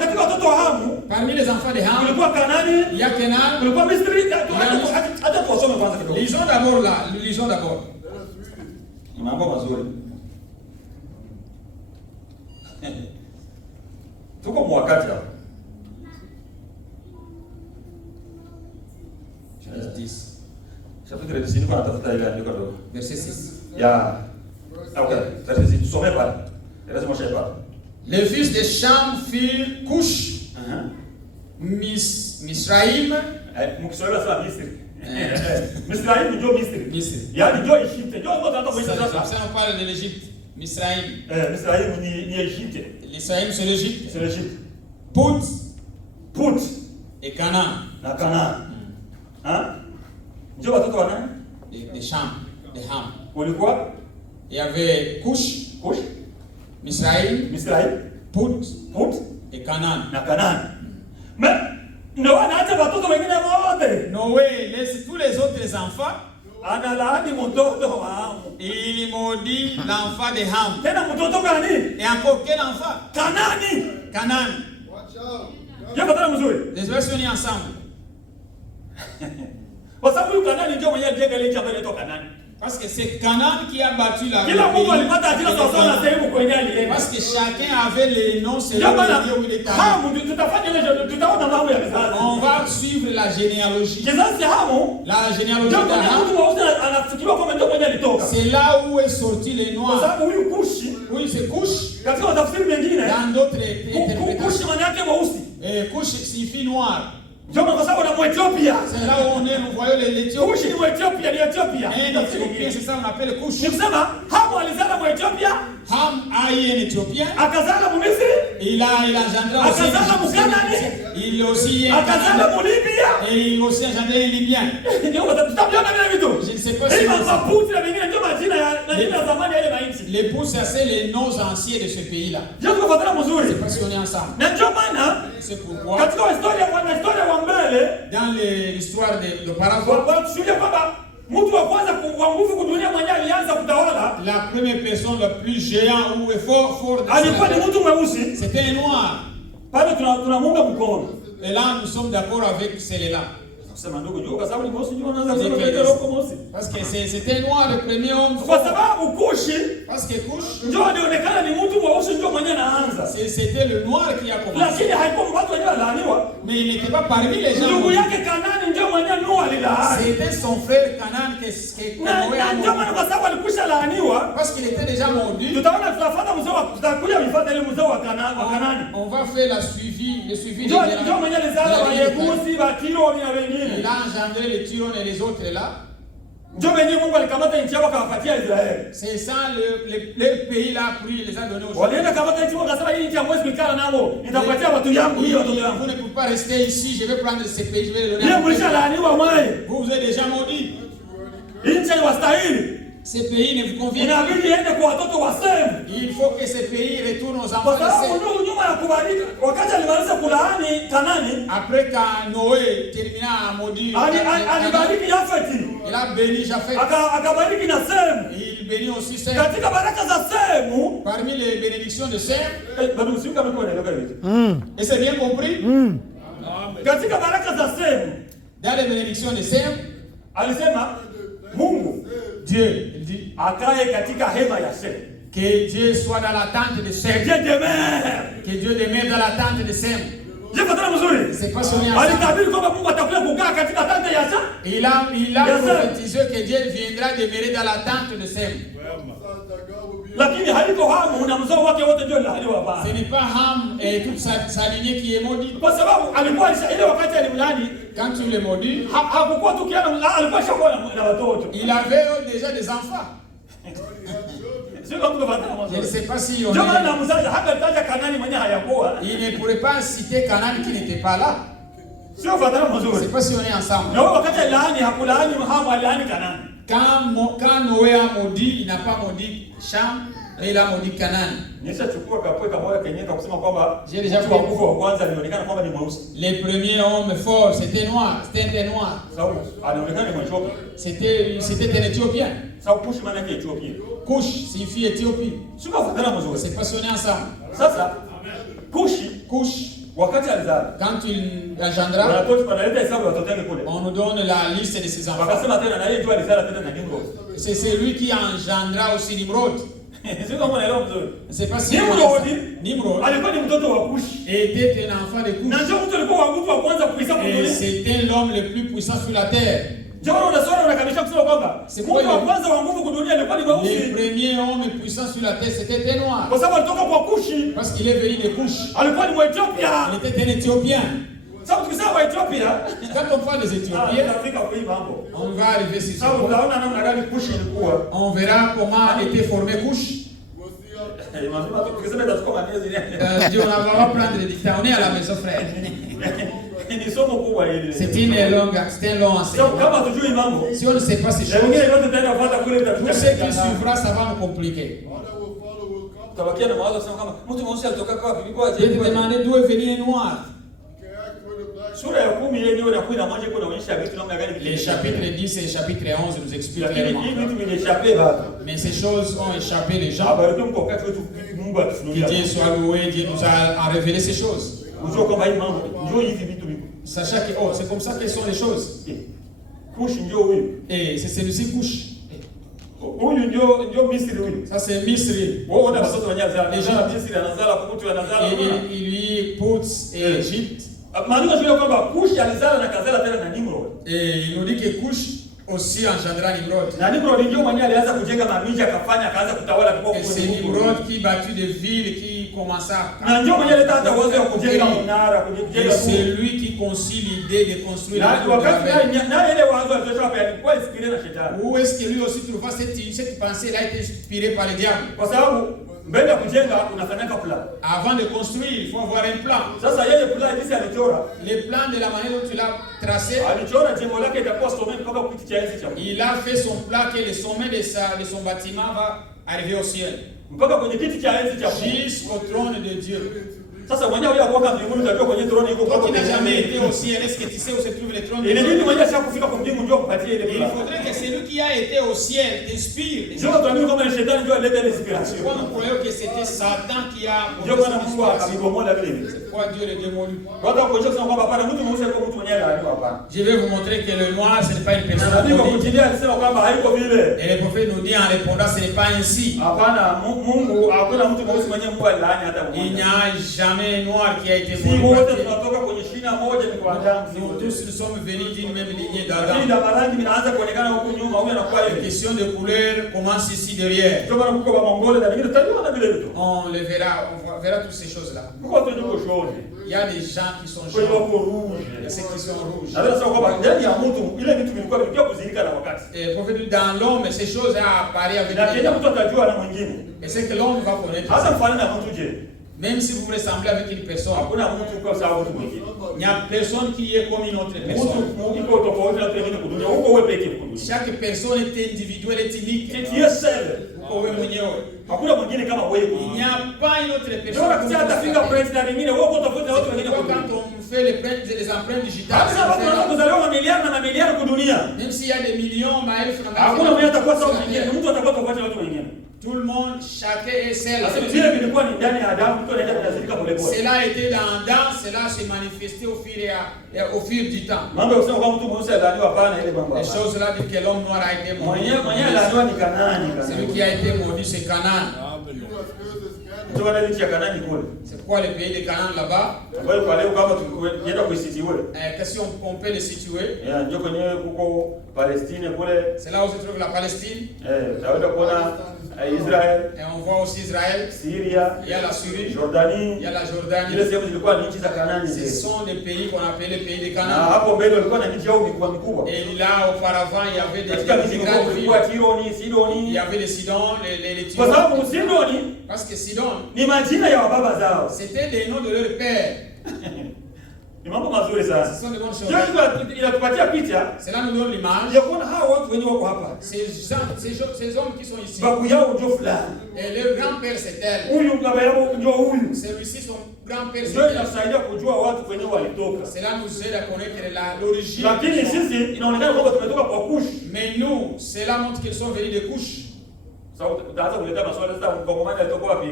Katika watoto wa Hamu Parmi les enfants de Ham, kulikuwa Kanani, il y a Kenan. kulikuwa Misri. Hata tuwasome kwanza kidogo. Lisons d'abord là, lisons d'abord. Let us read it. Ni mambo mazuri. Tuko mwakati hapa. Verset 10. Chapitre 10 niko natafuta ile andiko dogo. Verset 6. Ya. Verse Okay, 6. verset 6. Tusome pale. Lazima ushaje pale. Les fils de Cham firent Cush, Misraïm, Mkiswahili sasa Misri. Misri ndio Misri. Misri. Yaani ndio Egypte. Ndio watu hata kwa Ça, sasa. on parle de l'Égypte. Misraïm. Misri ni Egypte. L'Israël, c'est l'Égypte. C'est l'Egypte. Put Put et Canaan. na Canaan. Ndio watoto wa nani? De Cham, de Ham. Walikuwa Il y avait Cush, Kush, Misraïm, Misri, Put Put et Canaan. na Canaan. Mais ndio anaacha watoto wengine wote. Noé laisse tous les autres enfants. Analaani mtoto wa Hamu. Il maudit l'enfant de Ham. Tena mtoto gani? Et encore quel enfant? Kanani. Canaan. Watch out. Ndio patana mzuri. Les deux sont unis ensemble. Kwa sababu huyu Kanani ndio mwenye alijenga ile nchi ambayo inaitwa Kanani. Parce que c'est Canaan qui a battu la Kila mtu pays. alipata ajira sawasawa na sehemu kwenye alienda. Parce que chacun avait les noms Ndio selon maana le lieu où il est allé. Hamu tutafanya ile tutaona mambo ya vizazi. On va suivre la généalogie. Kizazi cha Hamu La généalogie ndio kwa d'Abraham. mtu mweusi anafikiriwa kama ndio kwenye alitoka. C'est là où est sorti les Kwa noirs. sababu huyu Kushi Oui, c'est Cush. katika tafsiri nyingine Dans d'autres Kushi interprétations. maana yake mweusi. Cush signifie noir. Ndio kwa sababu na Ethiopia. C'est là où on est, nous voyons l'Éthiopie. Kushi ni Ethiopia, ni Ethiopia. Un Éthiopien, c'est ça on appelle Cush. Ni kusema Hamu alizala mu Ethiopia, Ham a eu un Éthiopien. akazala mu Misri, Il a engendré aussi un Akazala Égyptien. Mkanani. Il a aussi un akazala mu Canadien. Libya. Et il a aussi engendré un Libyen. Ndio tutaviona vile vitu. Je ne sais pas si Hii maputi na vingine ndio majina ya zamani ya ile mainchi. les pousses, c'est les noms anciens de ce pays-là. Ndio tukafuatana mzuri. C'est parce qu'on est ensemble. Na ndio maana C'est pourquoi, katika historia wa mbele dans l'histoire d'auparavant, wanatushuhudia kwamba mtu wa kwanza kwa nguvu kudunia mwenye alianza kutawala la première personne, le plus géant ou fort de alikuwa ni cette mtu mweusi. c'était un noir. Pale tunamunga mkono. Et là, nous sommes d'accord avec celle-là. Kusema ndugu juu kwa sababu ni mweusi ndio anaanza kusema ndio huko mweusi. Parce que c'était un noir, le premier homme Kwa fort. sababu Kushi Parce que Cush, ndio alionekana ni mtu mweusi ndio mwenye anaanza. c'était le noir qui a commencé. Lakini haikuwa watu wenyewe walaaniwa. Mais il n'était pas parmi les gens. Ndugu yake Kanani ndio mwenye Nuhu alilaani. C'était son frère Canaan que Noé a Na ndio maana maudit. kwa sababu alikwisha laaniwa. Parce qu'il était déjà maudit. Tutaona tutafuata mzao wa tutakuja mifano ile mzao wa Kanani. On va faire le suivi Ndio mwenye alizala wa Yebusi, wa Tiro na wengine. Il a engendré les Tyrones et les autres là. Ndio wenyewe Mungu alikamata nchi yao akawapatia Israeli. C'est ça le pays là pris, il les a donnés aux Walienda kamata nchi wakasema hii nchi hamwezi kuikala nao. Nitapatia watu yangu hiyo watoto yangu. Vous ne pouvez pas rester ici, je vais prendre ces pays, je vais les donner Yeye à vous. mlisha laaniwa mwae. Vous êtes déjà maudit. Nchi haiwastahili. Ces pays ne vous conviennent pas. Inabidi iende kwa watoto wa Sem. Il faut que ces pays retournent aux Kwa enfants de sababu Sem. ndio nyuma ya kubadilika. Wakati alimaliza kulaani Kanani, Après quand Noé termina à maudire, alibariki Yafeti. il a béni Japheth. Akabariki na Sem. Il bénit aussi Sem. Katika baraka za Semu, Parmi les bénédictions de Sem, bado msiuka mko naelewa hivi. et c'est bien compris, Katika baraka za Semu, dans les bénédictions de Sem, alisema Mungu Dieu, il dit akae katika hema ya Semu. que Dieu soit dans la tente de Sem. Dieu demeure. Que Dieu demeure dans la tente de Sem. Je patana mzuri. C'est pas sonné ensemble. Alitabiri kwamba Mungu atakuja kukaa katika tante ya Semu. Il a Yes, sir. prophétisé que Dieu viendra demeurer dans la tente de Sem. Lakini haliko Hamu na mzao wake wote ndio laaniwa Ce baba. n'est pas Ham et toute sa lignée qui est maudite. Kwa sababu alikuwa ile wakati alimlani Quand tu le maudis, hakukuwa tu kiana alikuwa shakuwa na watoto. il avait déjà des enfants. Sio kama tukafatana Je ne mzuri. sais pas si on Ndio maana est... mzazi hangetaja Kanani mwenye hayakuwa. Il ne pourrait pas citer Canaan qui n'était pas là. Sio kufatana Je ne sais mzuri. pas si on est ensemble. Na wakati laani hakulaani Hamu alilaani Kanani. Quand Noé a maudit, il n'a pas maudit Cham, mais il a maudit Canaan. Nishachukua kapwe kamoja kenyeka kusema kwamba Je déjà mtu wa nguvu wa kwanza alionekana kwamba ni mweusi. Les premiers hommes forts, c'était noir, c'était un noir. Sababu anaonekana ni Mwethiopia. C'était un Éthiopien. Sababu Kushi maana yake Ethiopia. Cush signifie Éthiopie. Sio kufatana mzuri. C'est pas sonné ensemble. Sasa Kushi Cush, wakati alizaa quand il engendra, wanatoa wanaleta hesabu ya watoto wake kule. on nous donne la liste de ses enfants. Wakasema tena na yeye ndio alizaa tena na Nimrod. C'est celui qui engendra aussi Nimrod. Sio kama unaelewa mzuri. C'est pas si Nimrod Alikuwa ni mtoto wa Kushi. était un enfant de Na Cush. ndio mtu alikuwa wa nguvu wa kwanza kuisa Et kudunia. c'était l'homme le plus puissant sur la terre. Ndio unasoma unakamilisha kusema kwamba C'est mtu wa quoi, kwanza wa nguvu kudunia alikuwa ni Les mweusi. premiers hommes puissants sur la terre, c'était un noir. Kwa sababu alitoka kwa Kushi. Parce qu'il est venu de Cush. Alikuwa ni Mwethiopia. Il était un Éthiopien. Sababu tukisema wa Ethiopia, Quand on parle des Éthiopiens, tutafika kwa hii mambo. on va arriver sur ce Sababu point. utaona namna gani Kushi ilikuwa. On verra comment était formé Cush. Lazima tukisema itachukua miezi Dieu, on va prendre le dictat. On est à la maison, frère. ni somo kubwa hili. C'est un long Sio enseignement. kama tujui mambo. Si on ne sait pas ces Na wengine choses, yote tena kufuata kule tout ce qui suivra, ça va nous compliquer. Tabakia na mawazo sema kama mtu mweusi alitoka kwa kilikuwa Je vais te demander d'où est venu un noir. Sura ya 10 yenyewe na 11 iko inaonyesha vitu namna gani Les chapitres 10 et chapitre 11 nous expliquent lakini clairement. hivi vitu vimeshape bado. Mais ces choses ont échappé les gens. Habari tu mko wakati wetu Mungu Que atufunulia. Dieu soit loué, Dieu nous a révélé ces choses. Unajua kwamba hii mambo ndio hivi vitu viko. Sachant que, oh, c'est comme ça que sont les choses. Kushi ndio huyu. Et c'est celui-ci couche. Huyu ndio Misri huyu. Ça c'est Misri. Wao wana watoto wenyewe zao. Deja Misri anazala kwa mtu anazala. Il lui puts Égypte. Maandiko yanasema kwamba Kushi alizala na kazala tena na Nimrod. Et il nous dit que Cush aussi engendra Nimrod. Na Nimrod ndio mwenyewe alianza kujenga mamiji akafanya akaanza kutawala kwa Et c'est Nimrod qui bâtit des villes, qui commença na ndio mwenyewe aleta hata uwezo wa kujenga mnara, kujenga. Et c'est lui qui conçut l'idée de construire na la wakati na ile wazo alitoka hapa alikuwa inspiré na shetani. Où est-ce que lui aussi trouva cette pensée là a été inspirée par le diable? Kwa sababu mbele ya kujenga unafanyaka plan. Avant de construire, il faut avoir un plan. Sasa yeye plan jinsi alichora, le plan de la manière dont tu l'as tracé, alichora jengo lake itakuwa sommet mpaka kiti cha enzi cha Mungu. Il a fait son plan que le sommet de son bâtiment va arriver au ciel. Mpaka kwenye kiti cha enzi cha Mungu. Jusqu'au trône de Dieu. Sasa mwenyewe huyo kwa mbinguni utajua kwenye trône iko kwa. Toi qui n'as jamais été au ciel, est-ce que tu sais où se trouve le trône de Dieu? Dieu? Il dit mwenyewe kufika kwa mbingu ndio kupatie ile. Il faudrait que celui qui a été au ciel t'inspire. Sio tuamini kama shetani ndio aleta l'inspiration. Pourquoi nous croyons que c'était Satan qui a ndio bwana Mungu akabibomola vile vile. C'est pourquoi Dieu le démolit. Watu wakoje kusema kwamba hapana mtu mweusi kwa mtu mwenyewe aliwa hapana. Je vais vous montrer que le noir ce n'est pas une personne. Na Mungu kujilia alisema kwamba haiko vile. Et le prophète nous dit en répondant ce n'est pas ainsi. Hapana Mungu hakuna mtu mweusi mwenyewe Mungu alilaani hata mmoja. Il n'y a jamais un noir qui a été maudit. Si wote tunatoka kwenye shina moja ni kwa Adamu. Nous tous nous sommes venus d'une même lignée d'Adam. Ndio marangi inaanza kuonekana huko nyuma huyu anakuwa hivi. Question de couleur commence ici derrière. Ndio maana kuko wa Mongolia na vingine tutaona vile vitu. On le verra, on verra toutes ces choses là. Pourquoi tu dis que chose? Il y a des gens qui sont jaunes et ceux qui sont rouges. Et le prophète dit dans l'homme, ces choses apparaissent avec lui. Et c'est que l'homme va connaître. Même si vous ressemblez avec une personne, il n'y a personne qui est comme une autre personne. Chaque personne est individuelle, est unique. Tu es seul. Il n'y a pas une autre personne. Quand on fait les empreintes digitales, même s'il y a des millions, tout le monde, chacun est seul. Cela a été dans Adam, cela s'est manifesté au fil du temps. Les choses là disent que l'homme noir a été maudit. Celui qui a été maudit, c'est Canaan. C'est quoi le pays de Canaan là-bas? Qu'est-ce qu'on peut le situer? C'est là où se trouve la Palestine. Israël. Et on voit aussi Israël. Syrie. Il y a la Syrie. Jordanie. Il y a la Jordanie. Ce sont des pays qu'on appelle les pays de Canaan. Et là, auparavant, il y avait des grandes villes. Il y avait les Sidon, les Tyrones. Parce que Sidon, c'était des noms de leur père. Ni mambo mazuri sana. Ce sont des bonnes choses. Ndio inatupatia picha. Cela nous donne l'image. Ya kuona hawa watu wenyewe wako hapa. Ces hommes qui sont ici. Babu yao ndio fulani. Et leur grand-père c'est elle. Huyu baba yao ndio huyu. Celui-ci son grand-père c'est ndio elle. inasaidia kujua watu wenyewe walitoka. Cela nous aide à connaître l'origine. Lakini sisi inaonekana kwamba tumetoka kwa Kush. Mais nous, cela montre qu'ils sont venus de Kush. Sasa utaanza kuleta maswali sasa Mkongomani alitoka wapi?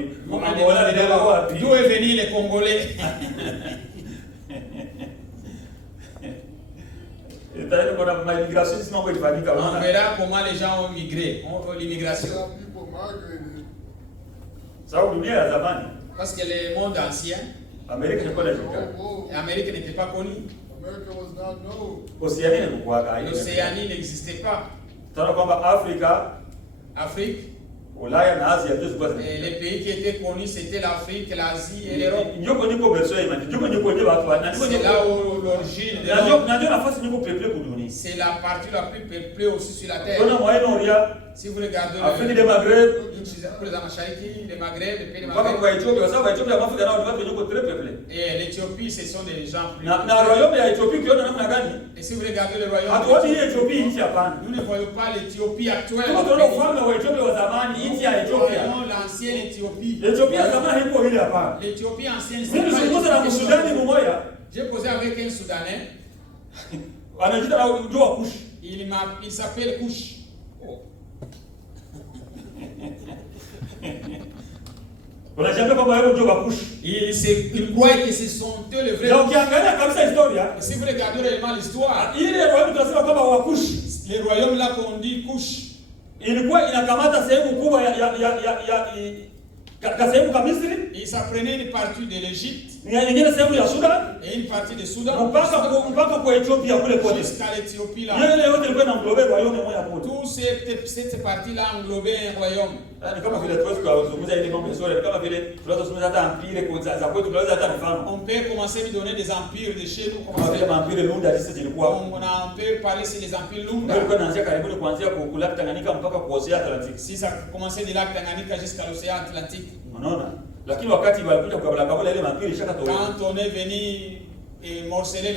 D'où est venu les Congolais? On verra comment les gens ont migré, l'immigration. Parce que le monde ancien, l'Amérique n'était pas connue. L'Océanie n'existait pas. Afrique. Et les pays qui étaient connus, c'était l'Afrique, l'Asie et l'Europe. C'est là où l'origine de l'homme. C'est la partie la plus peuplée aussi sur la terre. Si vous regardez le Maghreb, le Maghreb, le pays de Maghreb. Et l'Éthiopie, ce sont des gens plus. Et si vous regardez le royaume, nous ne voyons pas l'Éthiopie actuelle. Nous voyons l'ancienne Éthiopie. L'Éthiopie ancienne, c'est pas l'Éthiopie. J'ai posé avec un Soudanais. Il s'appelle Kush. Il croit que ce sont eux les vrais. Si vous regardez réellement l'histoire, les royaumes là qu'on dit Kush, ilikuwa inakamata sehemu kubwa ya sehemu ka Misri, Et ça prenait une partie de l'Égypte na nyingine sehemu ya Sudan, et une partie de Soudan mpaka kwa Ethiopia kule kote. jusqu'à l'Éthiopie là. Ile yote ilikuwa inaenglobe kwa yone moja kote. Tout cette partie-là englobait un royaume. Ni kama vile tuwezi kuzungumza ile mambo ya kama vile tunaweza kuzungumza hata empire kwa za kwetu, tunaweza hata mfano. On peut commencer à lui donner des empires de chez nous. Kama vile empire Lunda sisi zilikuwa. On peut parler sur les empires Lunda. Ilikuwa inaanzia karibuni kuanzia kwa Lake Tanganyika mpaka kwa Ocean Atlantic. Si ça commençait de lac Tanganyika jusqu'à l'océan Atlantique. Unaona? Lakini wakati walikuja kukabla kabla ile empire ishakatolewa. Quand on est venu et morceler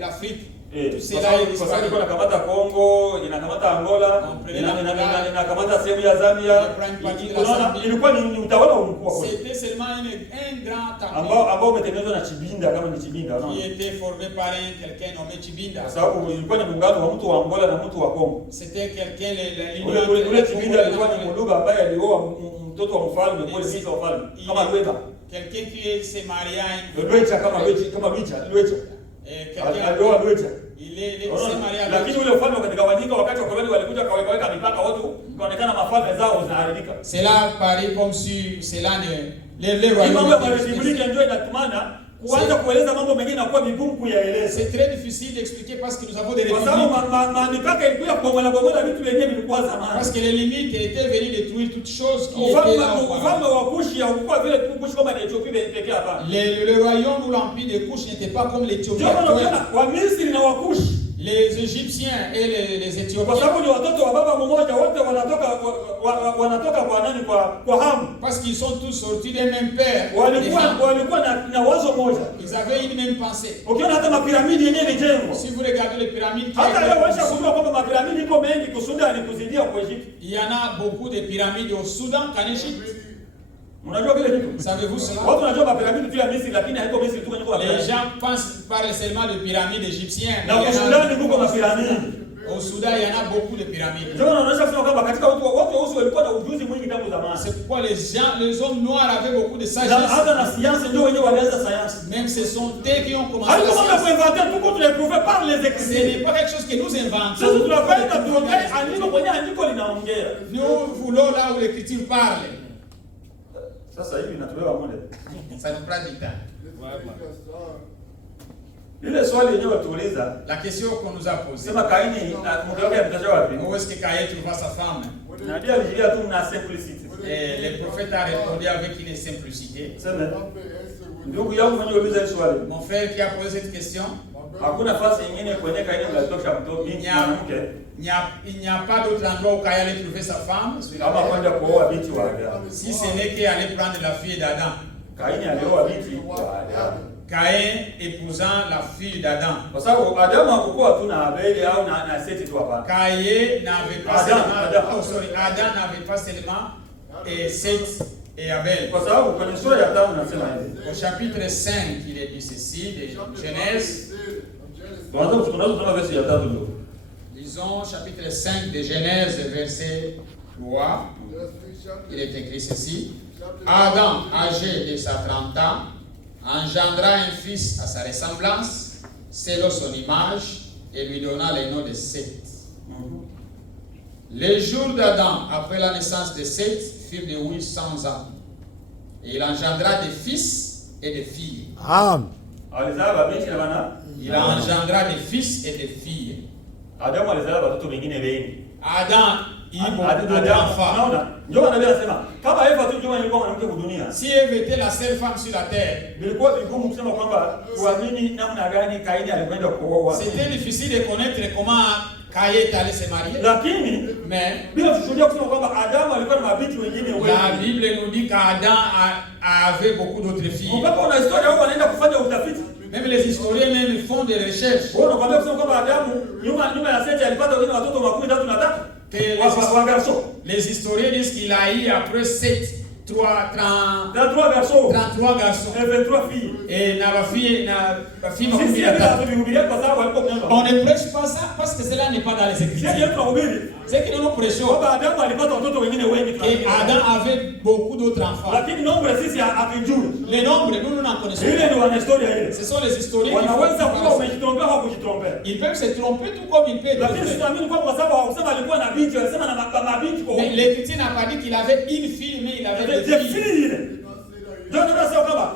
l'Afrique, tout C'est cela est kwa sababu disparu. inakamata Congo, inakamata Angola, inakamata sehemu ya Zambia. Unaona, ilikuwa ni utawala mkubwa kwa. C'était seulement un grand empire ambao umetengenezwa na Chibinda, kama ni Chibinda, unaona. qui était formé par quelqu'un nommé Chibinda. Kwa sababu ilikuwa ni muungano wa mtu wa Angola na mtu wa Congo. C'était quelqu'un Ule Chibinda alikuwa ni muluga ambaye alioa mtoto wa mfalme, kwa mfalme kama Lweba. Quelqu'un qui s'est marié à une Lwecha kama Lwecha. Alioa Lwecha. il s'est marié à Lakini ule ufalme ukagawanyika wakati wa koloni walikuja kaweka mipaka, watu kaonekana mafalme zao zinaharibika. Cela paraît comme si cela les royaumes. Mambo ya Republika ndio inatumana kuanza kueleza mambo mengine na kuwa vigumu kuyaeleza. C'est très difficile d'expliquer parce que nous avons des Kwa républiques. sababu mipaka ilikuwa kubomola vitu vyenyewe vilikuwa zamani. Parce que les limites étaient venues détruire toutes choses qui étaient là. Ufalme wa Kushi haukuwa vile tu Kushi kama Ethiopia pekee hapa. Le royaume ou l'empire de Kush n'était pas comme l'Éthiopie. Wa Misri na wa Kushi, Les Égyptiens et les kwa Éthiopiens. sababu ni watoto wa baba mmoja, wote wanatoka kwa nani? Kwa Hamu. Parce qu'ils sont tous sortis d'un même père. Walikuwa na wazo moja. Ils avaient une même pensée. Ukiona hata mapiramidi yenyewe ni jengo. Si vous regardez les pyramides, Hata leo wacha kujua kwamba mapiramidi iko mengi kusudi kuzidia kwa Egypt. il y en a beaucoup de pyramides au Soudan qu'en Égypte. Unajua kile kitu? Savez-vous cela? Watu wanajua mapiramidi tu ya Misri, lakini haiko Misri tu kwenye kwa Les gens parlent seulement de pyramides égyptiennes. na kwa Sudan kuko mapiramidi. Au Soudan, il y en a beaucoup de pyramides. Ndio wanaonyesha kwamba katika watu weusi walikuwa na ujuzi mwingi tangu zamani. C'est pourquoi les hommes noirs avaient beaucoup de sagesse. Hata na science ndio wenyewe walianza science. Même ce sont eux qui ont commencé Alors la comment on science. peut inventer tout qu'on les prouvé par les Ce écrits? n'est pas quelque chose que nous inventons. Sasa tunafanya tuongee andiko kwenye andiko linaongea. Nous voulons là où l'écriture parle. Sasa hivi inatolewa muda. Ça nous prend du temps. Ile swali yenyewe tuuliza, La question qu'on nous a posée, sema Kaini mke wake amtaja wapi? où est-ce que Caïn trouva sa femme? Nabii alijilia tu na simplicity. Et le prophète a répondu avec une simplicité. Sema ndugu yangu mwenye uliza hili swali. Mon frère qui a posé cette question, Hakuna nafasi nyingine kwenye Kaini mnatosha mtoto mwanamke. il n'y a pas d'autre endroit où Caïn allait trouver sa femme Kama kwenda kuoa binti wa Adamu. si ce n'est qu'il allait prendre la fille d'Adam. Kaini alioa binti wa Adamu. Caïn épousant la fille d'Adam. Kwa sababu Adamu hakukuwa tu na Abeli au na Seti tu hapa. Caïn n'avait pas Adam n'avait pas seulement Seth et Abel. Kwa sababu kwenye sura ya 5 nasema hivi. Au chapitre 5, il est dit ceci, de Genèse. Tunaanza verset ya 3 ndio. Lisons chapitre 5 de Genèse, verset 3. Il est écrit ceci. Adam, âgé de sa 30 ans, engendra un fils à sa ressemblance, selon son image, et lui donna le nom de Seth. Les jours d'Adam, après la naissance de Seth, furent de 800 ans. Et il engendra des fils et des filles. Alizaa babinti na bana. Il engendra des fils et des filles. Adamu alizaa watoto wengine wengi. Adam, il eut beaucoup d'enfants. Naona. Ndio anabii anasema kama Eva tu ndio alikuwa mwanamke kwa dunia. Si Eve était la seule femme sur la terre, Ilikuwa vigumu kusema kwamba tuamini namna gani Kaini alikwenda kuoa. c'était difficile de connaître comment Caïn est allé se marier. Lakini Mais bila kushuhudia kusema kwamba Adamu alikuwa na mabinti wengine la wengi. Bible nous dit qu'Adam avait beaucoup d'autres filles. Mpaka una historia wao wanaenda kufanya utafiti. Même les historiens même font des recherches. Wao wanakuambia kusema kwamba Adamu nyuma ya Seti alipata wengine watoto 13 na 3. Les historiens disent qu'il a eu après 7 33 garçons 33 garçons. et 23 filles. Et na fille Si makumi si na tatu. tulihubiria kwa sababu walikuwa mnamba. On ne prêche pas ça parce que cela n'est pas dans les Sisi Écritures. tunahubiri C'est que nous prêchons. kwamba Adamu alipata watoto wengine wengi Et Adam avait beaucoup d'autres enfants. lakini nombre sisi hatujui. Les nombres, nous n'en connaissons Ile pas. ni wana historia ile. Ce sont les historiens qui Wanaweza kuwa font. umejitrompea au kujitrompea. Ils peuvent se tromper tout comme ils peuvent. Lakini tunaamini kwamba kwa sababu hawakusema alikuwa na binti, walisema na mabinti kwa Mais l'Écriture n'a pas dit qu'il avait une fille, mais il avait des filles. filles. Ndio tunasema kwamba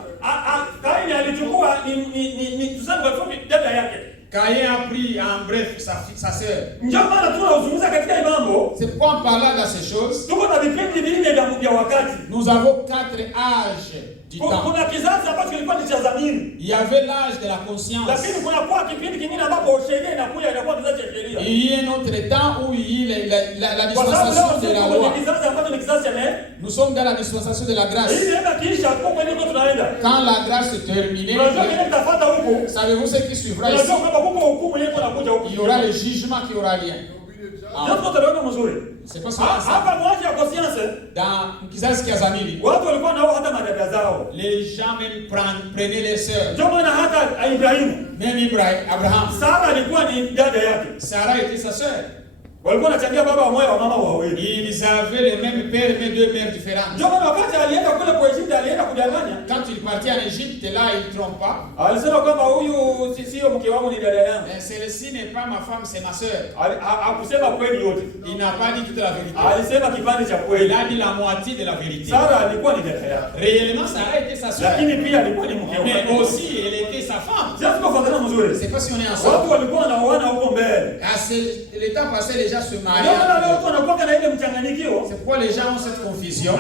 Kaini alichukua ni tuseme kwa fupi dada yake. Caïn a pris en bref sa sœur. Ndio maana tunazungumza katika hii mambo. C'est pourquoi en parlant de ces choses, Tuko na vipindi vinne vya wakati. nous avons 4 âges du temps. Kuna kizazi ambacho kilikuwa ni cha zamani. Il y avait l'âge de la conscience. Lakini kuna kwa kipindi kingine ambapo sheria inakuwa kizazi cha sheria. Il y a un autre temps où il y a la Kwa sababu dispensation de la leo loi. kuna kizazi ambacho ni kizazi cha neema. Nous sommes dans la dispensation de la grâce. Hii neema kiisha kwa kweli tunaenda. Quand la grâce est terminée, Unajua kile kitafuata huko. savez-vous ce qui suivra ici? Unajua kwamba huko hukumu yako inakuja huko. Il y aura le jugement qui aura lieu. Ndio tunaona mzuri. C'est pas ça. Hapa mwaje ya conscience. Dans kizazi kia zamani, Watu walikuwa nao hata madada zao. les gens même prenaient les sœurs. Ndio maana hata Ibrahimu, Même Abraham, Sara alikuwa ni dada yake. Sarah était sa sœur. Walikuwa wanachangia baba mmoja wa mama wawili. Ils avaient le même père mais deux mères différentes. Ndio maana wakati alienda kule kwa Egypt alienda kudanganya. Quand il partit en Égypte, là il ne trompe pas. Alisema kwamba huyu sio mke wangu ni dada yangu. Celle-ci n'est pas ma femme, c'est ma sœur. Hakusema kweli yote. Il n'a pas dit toute la vérité. Alisema kipande cha Il kweli. a dit la moitié de la vérité. Sara alikuwa ni dada yake. Réellement, Sarah était sa sœur. Lakini pia alikuwa ni mke Mais wake. aussi, elle était sa femme. Sasa tunafuatana Je mzuri. ne sais pas si on est Watu ensemble. walikuwa wanaoana huko mbele. Le temps passé, les gens se Ndio maana leo mariaient. tunakuwa na ile mchanganyikio. C'est pourquoi les gens ont cette confusion.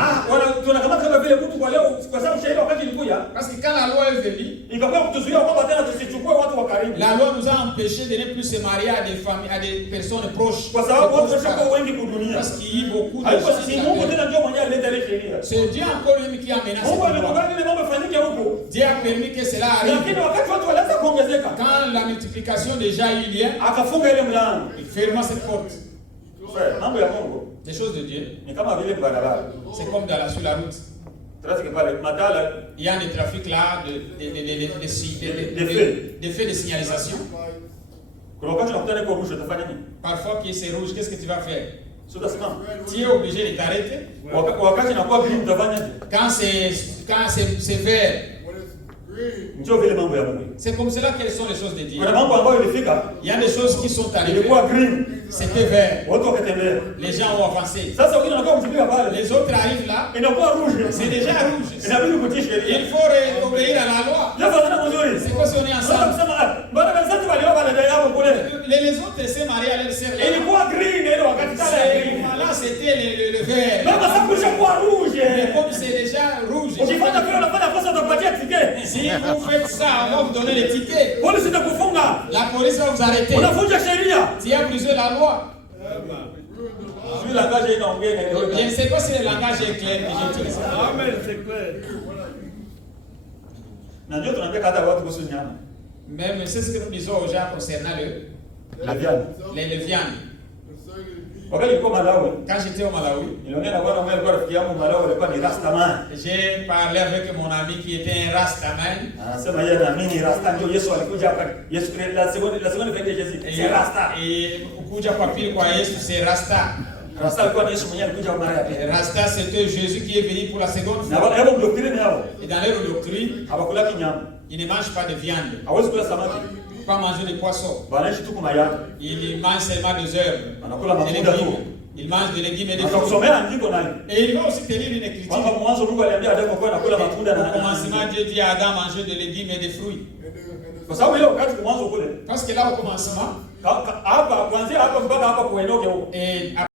Tunakamata kama vile mtu kwa leo kwa sababu sheria wakati ilikuja Parce que quand la loi est venue, ikakuwa kutuzuia kwamba tena tusichukue watu wa karibu. la loi nous a empêchés de ne plus se marier à des familles, à des personnes proches. Kwa sababu watu washakuwa wengi kudunia. Parce qu'il y a beaucoup de Haiko gens si sur Mungu la terre. tena ndio mwenyewe alileta ile sheria. C'est Dieu encore lui qui a menacé Mungu cette loi. alikubali ile mambo ifanyike huko. Dieu a permis que cela arrive. Lakini wakati watu walianza kuongezeka, Quand la multiplication déjà eu lieu, akafunga ile mlango. il ferma cette porte. Mambo ya Mungu Des choses de Dieu, ni kama vile barabara. c'est comme sur la route. Tunataka pale madala Il y a des trafics là, des faits de signalisation. kuna wakati unakutana kwa rushwa utafanya nini? Parfois, qui c'est rouge, qu'est-ce que tu vas faire? Sio utasimama. Tu es obligé de t'arrêter. Wakati inakuwa green utafanya nini? Quand c'est vert, When it's green, Ndio vile mambo ya Mungu. c'est comme cela quelles sont les choses de Dieu. Kuna mambo ambayo ilifika Il y a des choses qui sont arrivées, ilikuwa green, c'était vert. watu wakatembea. Les gens ont avancé. Sasa wengine wanakuwa kutumia pale. Les autres arrivent là, Inakuwa rouge. c'est déjà rouge. Inabidi kutii sheria. Il faut obéir à la loi. Ndio fanya mzuri. C'est quoi si on est Sasa ensemble? kusema bwana wenzetu walioa baada ya hapo kule. Les autres s'est mariés à leur sœur. Ilikuwa green ile wakati tala ya green. Là, c'était le vert. Baba sasa kulishakuwa rouge. Mais comme c'est déjà rouge, Ukifanya vile unafanya kosa utakupatia ticket. si vous faites ça, on va vous donner les tickets. Polisi itakufunga. La police va vous arrêter. Unavunja sheria. Tu as brisé la loi. Sio langage inaongea na Je ne sais pas si le langage est clair que j'utilise. Amen, c'est clair. Na ndio tunaambia hata watu kuhusu nyama. Même c'est ce que nous disons aux gens concernant La viande. les viandes. Wakati nilikuwa Malawi, Quand j'étais au Malawi, niliongea na bwana mmoja alikuwa rafiki yangu Malawi, alikuwa ni Rastaman. j'ai parlé avec mon ami qui était un Rastaman. Anasema yeye anaamini Rasta ndio Yesu alikuja hapa. Yesu Kristo la seconde venue de Jésus. C'est Rasta. Et kuja kwa pili kwa Yesu, c'est Rasta. Rasta alikuwa ni Yesu mwenyewe alikuja mara ya pili. Rasta, c'était Jésus qui est venu pour la seconde Na fois. wale hapo doctrine yao. Et dans leur doctrine, Hawakula kinyama. ils ne mangent pas de viande, Hawezi kula samaki. pas manger de poisson. Wanaishi tu kwa mayai. Ils mangent seulement des herbes, Wanakula des matunda tu. légumes. Ils mangent des légumes et des fruits. Akakusomea andiko naye. Et il va aussi te lire une écriture. Kwamba mwanzo Mungu aliambia Adamu kwa anakula matunda Au na commencement, Dieu dit à Adam manger des légumes et des fruits. kwa sababu ile wakati mwanzo kule Parce que là, au commencement, hapa kuanzia hapa mpaka hapa kuenoke huko. et à